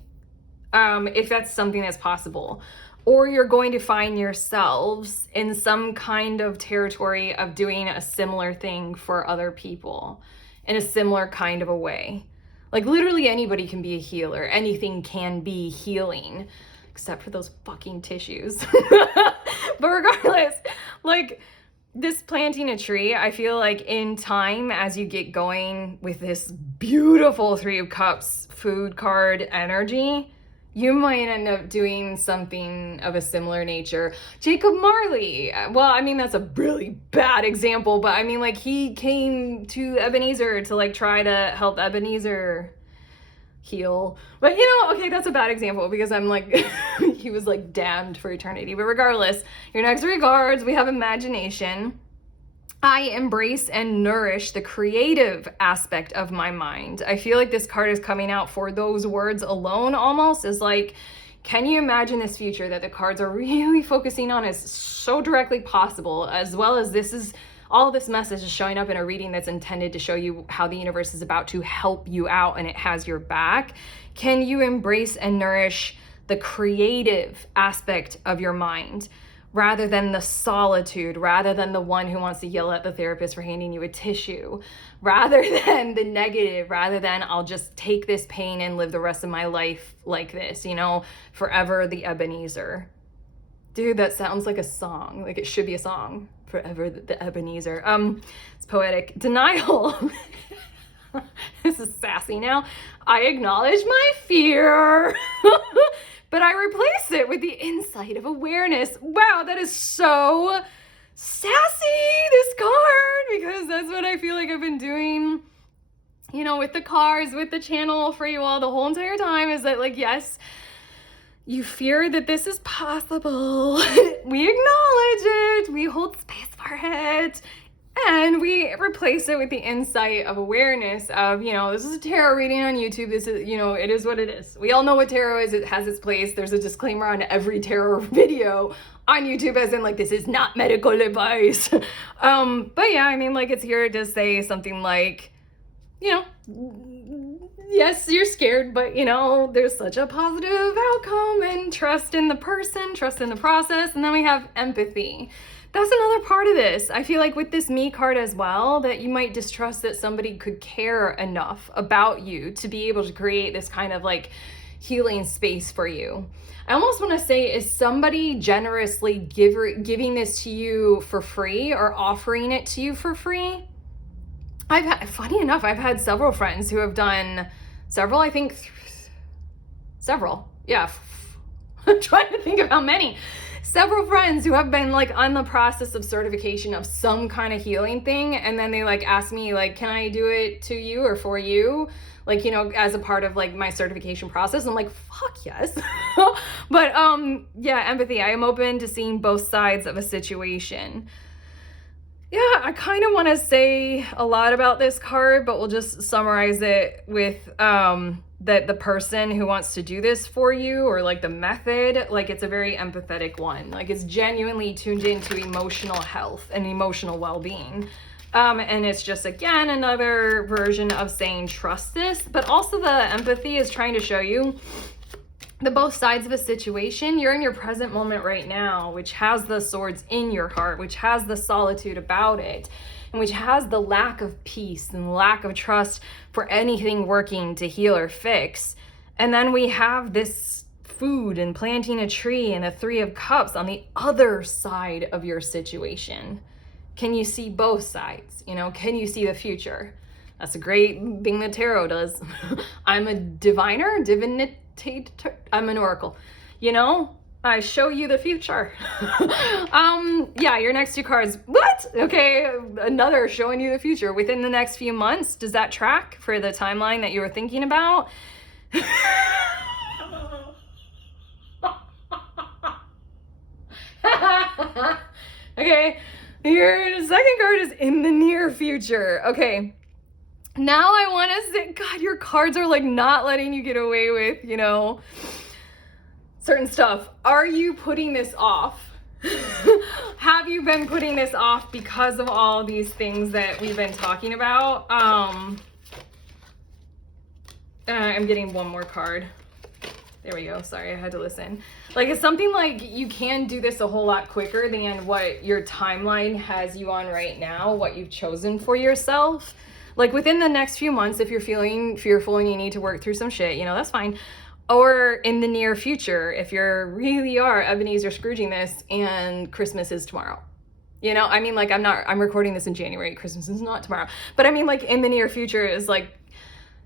If that's something that's possible. Or you're going to find yourselves in some kind of territory of doing a similar thing for other people in a similar kind of a way. Like, literally anybody can be a healer. Anything can be healing, except for those fucking tissues. But regardless, like, this planting a tree, I feel like in time, as you get going with this beautiful Three of Cups food card energy, you might end up doing something of a similar nature. Jacob Marley, well, I mean, that's a really bad example, but I mean, like, he came to Ebenezer to like try to help Ebenezer heal. But you know, okay, that's a bad example because I'm like, he was like damned for eternity. But regardless, your next three cards, we have imagination. I embrace and nourish the creative aspect of my mind. I feel like this card is coming out for those words alone almost is like, can you imagine this future that the cards are really focusing on as so directly possible, as well as this is all this message is showing up in a reading that's intended to show you how the universe is about to help you out and it has your back. Can you embrace and nourish the creative aspect of your mind rather than the solitude, rather than the one who wants to yell at the therapist for handing you a tissue, rather than the negative, rather than I'll just take this pain and live the rest of my life like this, you know, forever the Ebenezer. Dude, that sounds like a song. Like it should be a song. Forever the Ebenezer. It's poetic. Denial. This is sassy now. I acknowledge my fear, but I replace it with the insight of awareness. Wow, that is so sassy, this card, because that's what I feel like I've been doing, you know, with the cards, with the channel for you all the whole entire time, is that like, yes, you fear that this is possible. We acknowledge it. We hold space for it. And we replace it with the insight of awareness of, you know, this is a tarot reading on YouTube. This is, you know, it is what it is. We all know what tarot is. It has its place. There's a disclaimer on every tarot video on YouTube as in like, this is not medical advice. But yeah, I mean, like it's here to say something like, you know, yes, you're scared, but you know, there's such a positive outcome and trust in the person, trust in the process. And then we have empathy. That's another part of this. I feel like with this me card as well, that you might distrust that somebody could care enough about you to be able to create this kind of like healing space for you. I almost want to say, is somebody generously giving this to you for free or offering it to you for free? Funny enough, I've had several friends who have done several, I think, several, yeah, I'm trying to think of how many. Several friends who have been like on the process of certification of some kind of healing thing, and then they like ask me like, can I do it to you or for you? Like, you know, as a part of like my certification process. I'm like, fuck yes. But yeah, empathy. I am open to seeing both sides of a situation. Yeah, I kind of want to say a lot about this card, but we'll just summarize it with that the person who wants to do this for you, or like the method, like it's a very empathetic one. Like it's genuinely tuned into emotional health and emotional well-being. And it's just, again, another version of saying trust this, but also the empathy is trying to show you the both sides of a situation. You're in your present moment right now, which has the swords in your heart, which has the solitude about it, and which has the lack of peace and lack of trust for anything working to heal or fix. And then we have this food and planting a tree and a Three of Cups on the other side of your situation. Can you see both sides? You know, can you see the future? That's a great thing that tarot does. I'm a diviner, I'm an oracle, you know, I show you the future. Yeah, your next two cards, what? Okay, another showing you the future within the next few months. Does that track for the timeline that you were thinking about? Okay, your second card is in the near future. Okay. Now I want to say, God, your cards are like not letting you get away with, you know, certain stuff. Are you putting this off? Have you been putting this off because of all these things that we've been talking about? I'm getting one more card. There we go. Sorry, I had to listen. Like, it's something like you can do this a whole lot quicker than what your timeline has you on right now, what you've chosen for yourself. Like within the next few months, if you're feeling fearful and you need to work through some shit, you know, that's fine. Or in the near future, if you're really are Ebenezer Scrooging this and Christmas is tomorrow. You know, I mean, like, I'm recording this in January. Christmas is not tomorrow. But I mean, like, in the near future is like,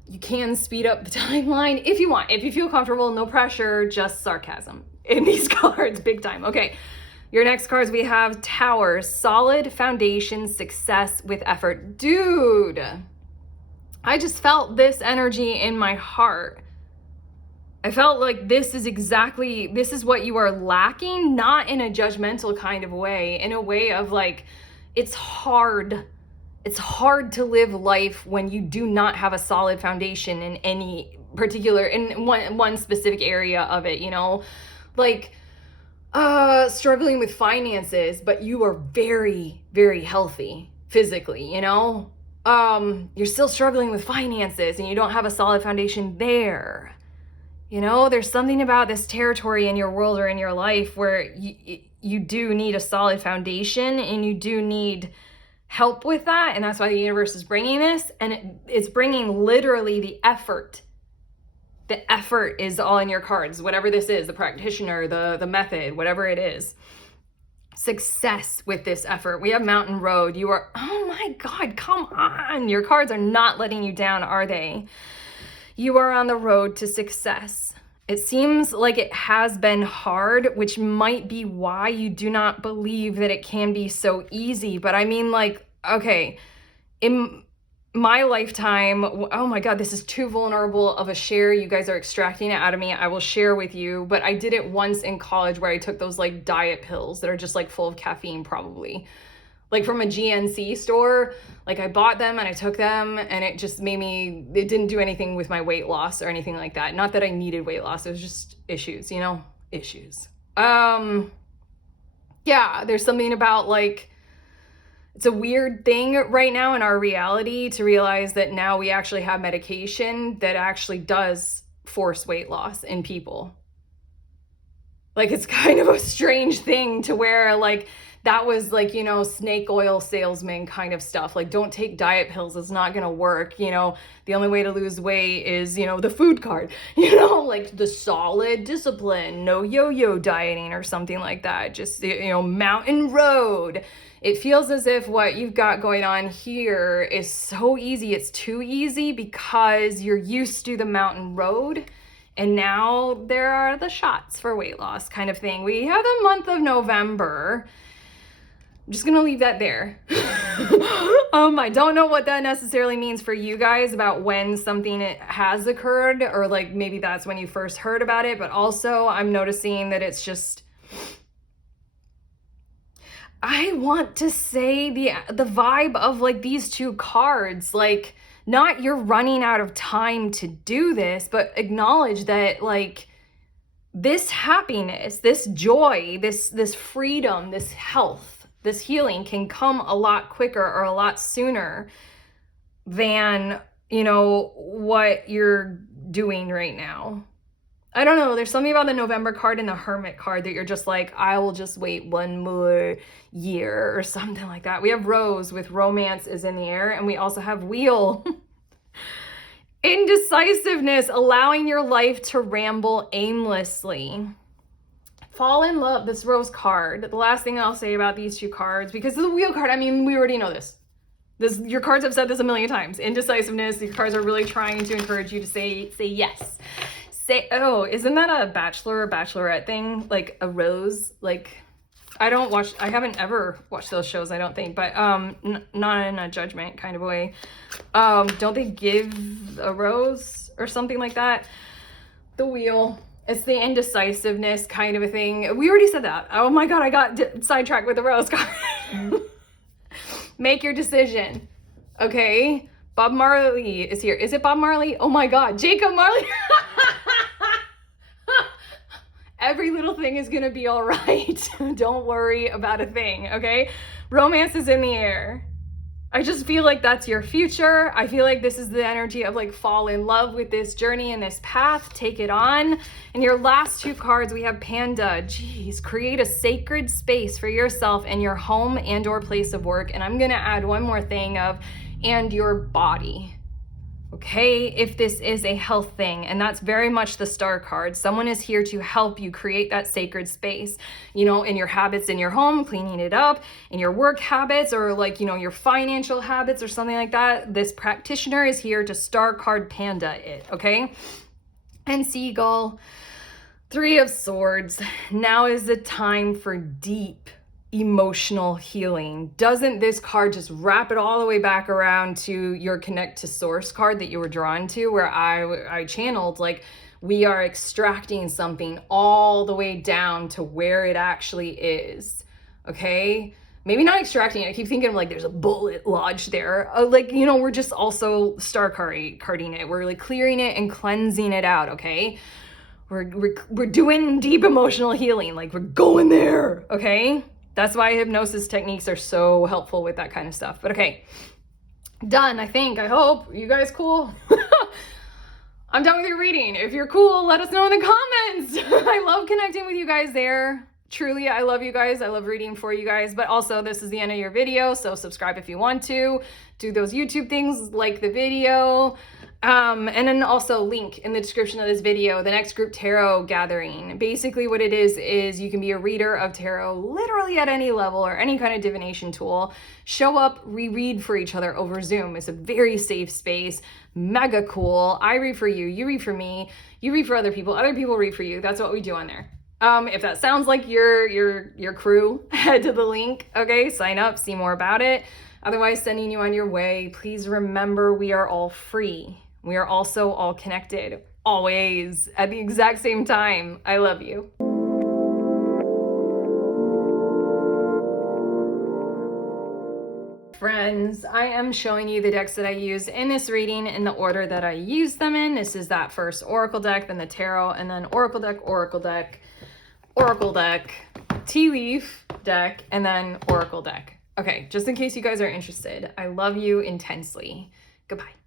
you can speed up the timeline if you want. If you feel comfortable, no pressure, just sarcasm in these cards, big time. Okay, your next cards, we have Tower, solid foundation, success with effort. Dude, I just felt this energy in my heart. I felt like this is what you are lacking, not in a judgmental kind of way, in a way of like, it's hard to live life when you do not have a solid foundation in any particular, in one specific area of it, you know, like struggling with finances, but you are very, very healthy physically, you know, you're still struggling with finances and you don't have a solid foundation there. You know, there's something about this territory in your world or in your life where you do need a solid foundation and you do need help with that. And that's why the universe is bringing this. And it's bringing literally the effort. The effort is all in your cards, whatever this is, the practitioner, the method, whatever it is. Success with this effort. We have Mountain Road. You are, oh my God, come on. Your cards are not letting you down, are they? You are on the road to success. It seems like it has been hard, which might be why you do not believe that it can be so easy. But I mean, like, okay, in my lifetime, oh my God, this is too vulnerable of a share. You guys are extracting it out of me. I will share with you, but I did it once in college where I took those like diet pills that are just like full of caffeine, probably. Like from a GNC store, like I bought them and I took them and it just made me, it didn't do anything with my weight loss or anything like that. Not that I needed weight loss, it was just issues, you know, issues. Yeah, there's something about like, it's a weird thing right now in our reality to realize that now we actually have medication that actually does force weight loss in people. Like it's kind of a strange thing to where like, that was like, you know, snake oil salesman kind of stuff. Like, don't take diet pills. It's not going to work. You know, the only way to lose weight is, you know, the food card, you know, like the solid discipline, no yo-yo dieting or something like that. Just, you know, Mountain Road. It feels as if what you've got going on here is so easy. It's too easy because you're used to the Mountain Road. And now there are the shots for weight loss kind of thing. We have the month of November. I'm just gonna leave that there. I don't know what that necessarily means for you guys about when something has occurred, or like maybe that's when you first heard about it, but also I'm noticing that it's just, I want to say the vibe of like these two cards, like not you're running out of time to do this, but acknowledge that like this happiness, this joy, this freedom, this health, this healing can come a lot quicker or a lot sooner than, you know, what you're doing right now. I don't know. There's something about the November card and the Hermit card that you're just like, I will just wait one more year or something like that. We have Rose with romance is in the air, and we also have Wheel. Indecisiveness, allowing your life to ramble aimlessly. Fall in love, this Rose card. The last thing I'll say about these two cards, because the Wheel card, I mean, we already know this. Your cards have said this a million times. Indecisiveness, your cards are really trying to encourage you to say yes. Oh, isn't that a bachelor or bachelorette thing? Like a rose? Like, I haven't ever watched those shows, I don't think, but not in a judgment kind of way. Don't they give a rose or something like that? The Wheel. It's the indecisiveness kind of a thing. We already said that. Oh my God, I got sidetracked with the Rose card. Make your decision. Okay? Bob Marley is here. Is it Bob Marley? Oh my God, Jacob Marley. Every little thing is gonna be all right. Don't worry about a thing, okay? Romance is in the air. I just feel like that's your future. I feel like this is the energy of like fall in love with this journey and this path, take it on. And your last two cards, we have Panda. Geez, create a sacred space for yourself in your home and or place of work. And I'm gonna add one more thing of, and your body. Okay, if this is a health thing, and that's very much the star card. Someone is here to help you create that sacred space, you know, in your habits in your home, cleaning it up, in your work habits, or like, you know, your financial habits or something like that. This practitioner is here to star card panda it, okay? And seagull, 3 of Swords. Now is the time for deep emotional healing. Doesn't this card just wrap it all the way back around to your connect to source card that you were drawn to, where I channeled, like, we are extracting something all the way down to where it actually is, okay? Maybe not extracting it. I keep thinking of like there's a bullet lodged there. Like, you know, we're just also star carding it. We're like clearing it and cleansing it out, okay? We're doing deep emotional healing. Like, we're going there, okay? That's why hypnosis techniques are so helpful with that kind of stuff. But okay, done, I think, I hope. You guys cool? I'm done with your reading. If you're cool, let us know in the comments. I love connecting with you guys there. Truly, I love you guys. I love reading for you guys. But also, this is the end of your video, so subscribe if you want to. Do those YouTube things, like the video. And then also link in the description of this video, the next group tarot gathering. Basically what it is you can be a reader of tarot literally at any level or any kind of divination tool. Show up, we read for each other over Zoom. It's a very safe space, mega cool. I read for you, you read for me, you read for other people read for you. That's what we do on there. If that sounds like your crew, head to the link, okay? Sign up, see more about it. Otherwise, sending you on your way. Please remember, we are all free. We are also all connected, always, at the exact same time. I love you. Friends, I am showing you the decks that I use in this reading in the order that I use them in. This is that first Oracle deck, then the Tarot, and then Oracle deck, Tea Leaf deck, and then Oracle deck. Okay, just in case you guys are interested, I love you intensely. Goodbye.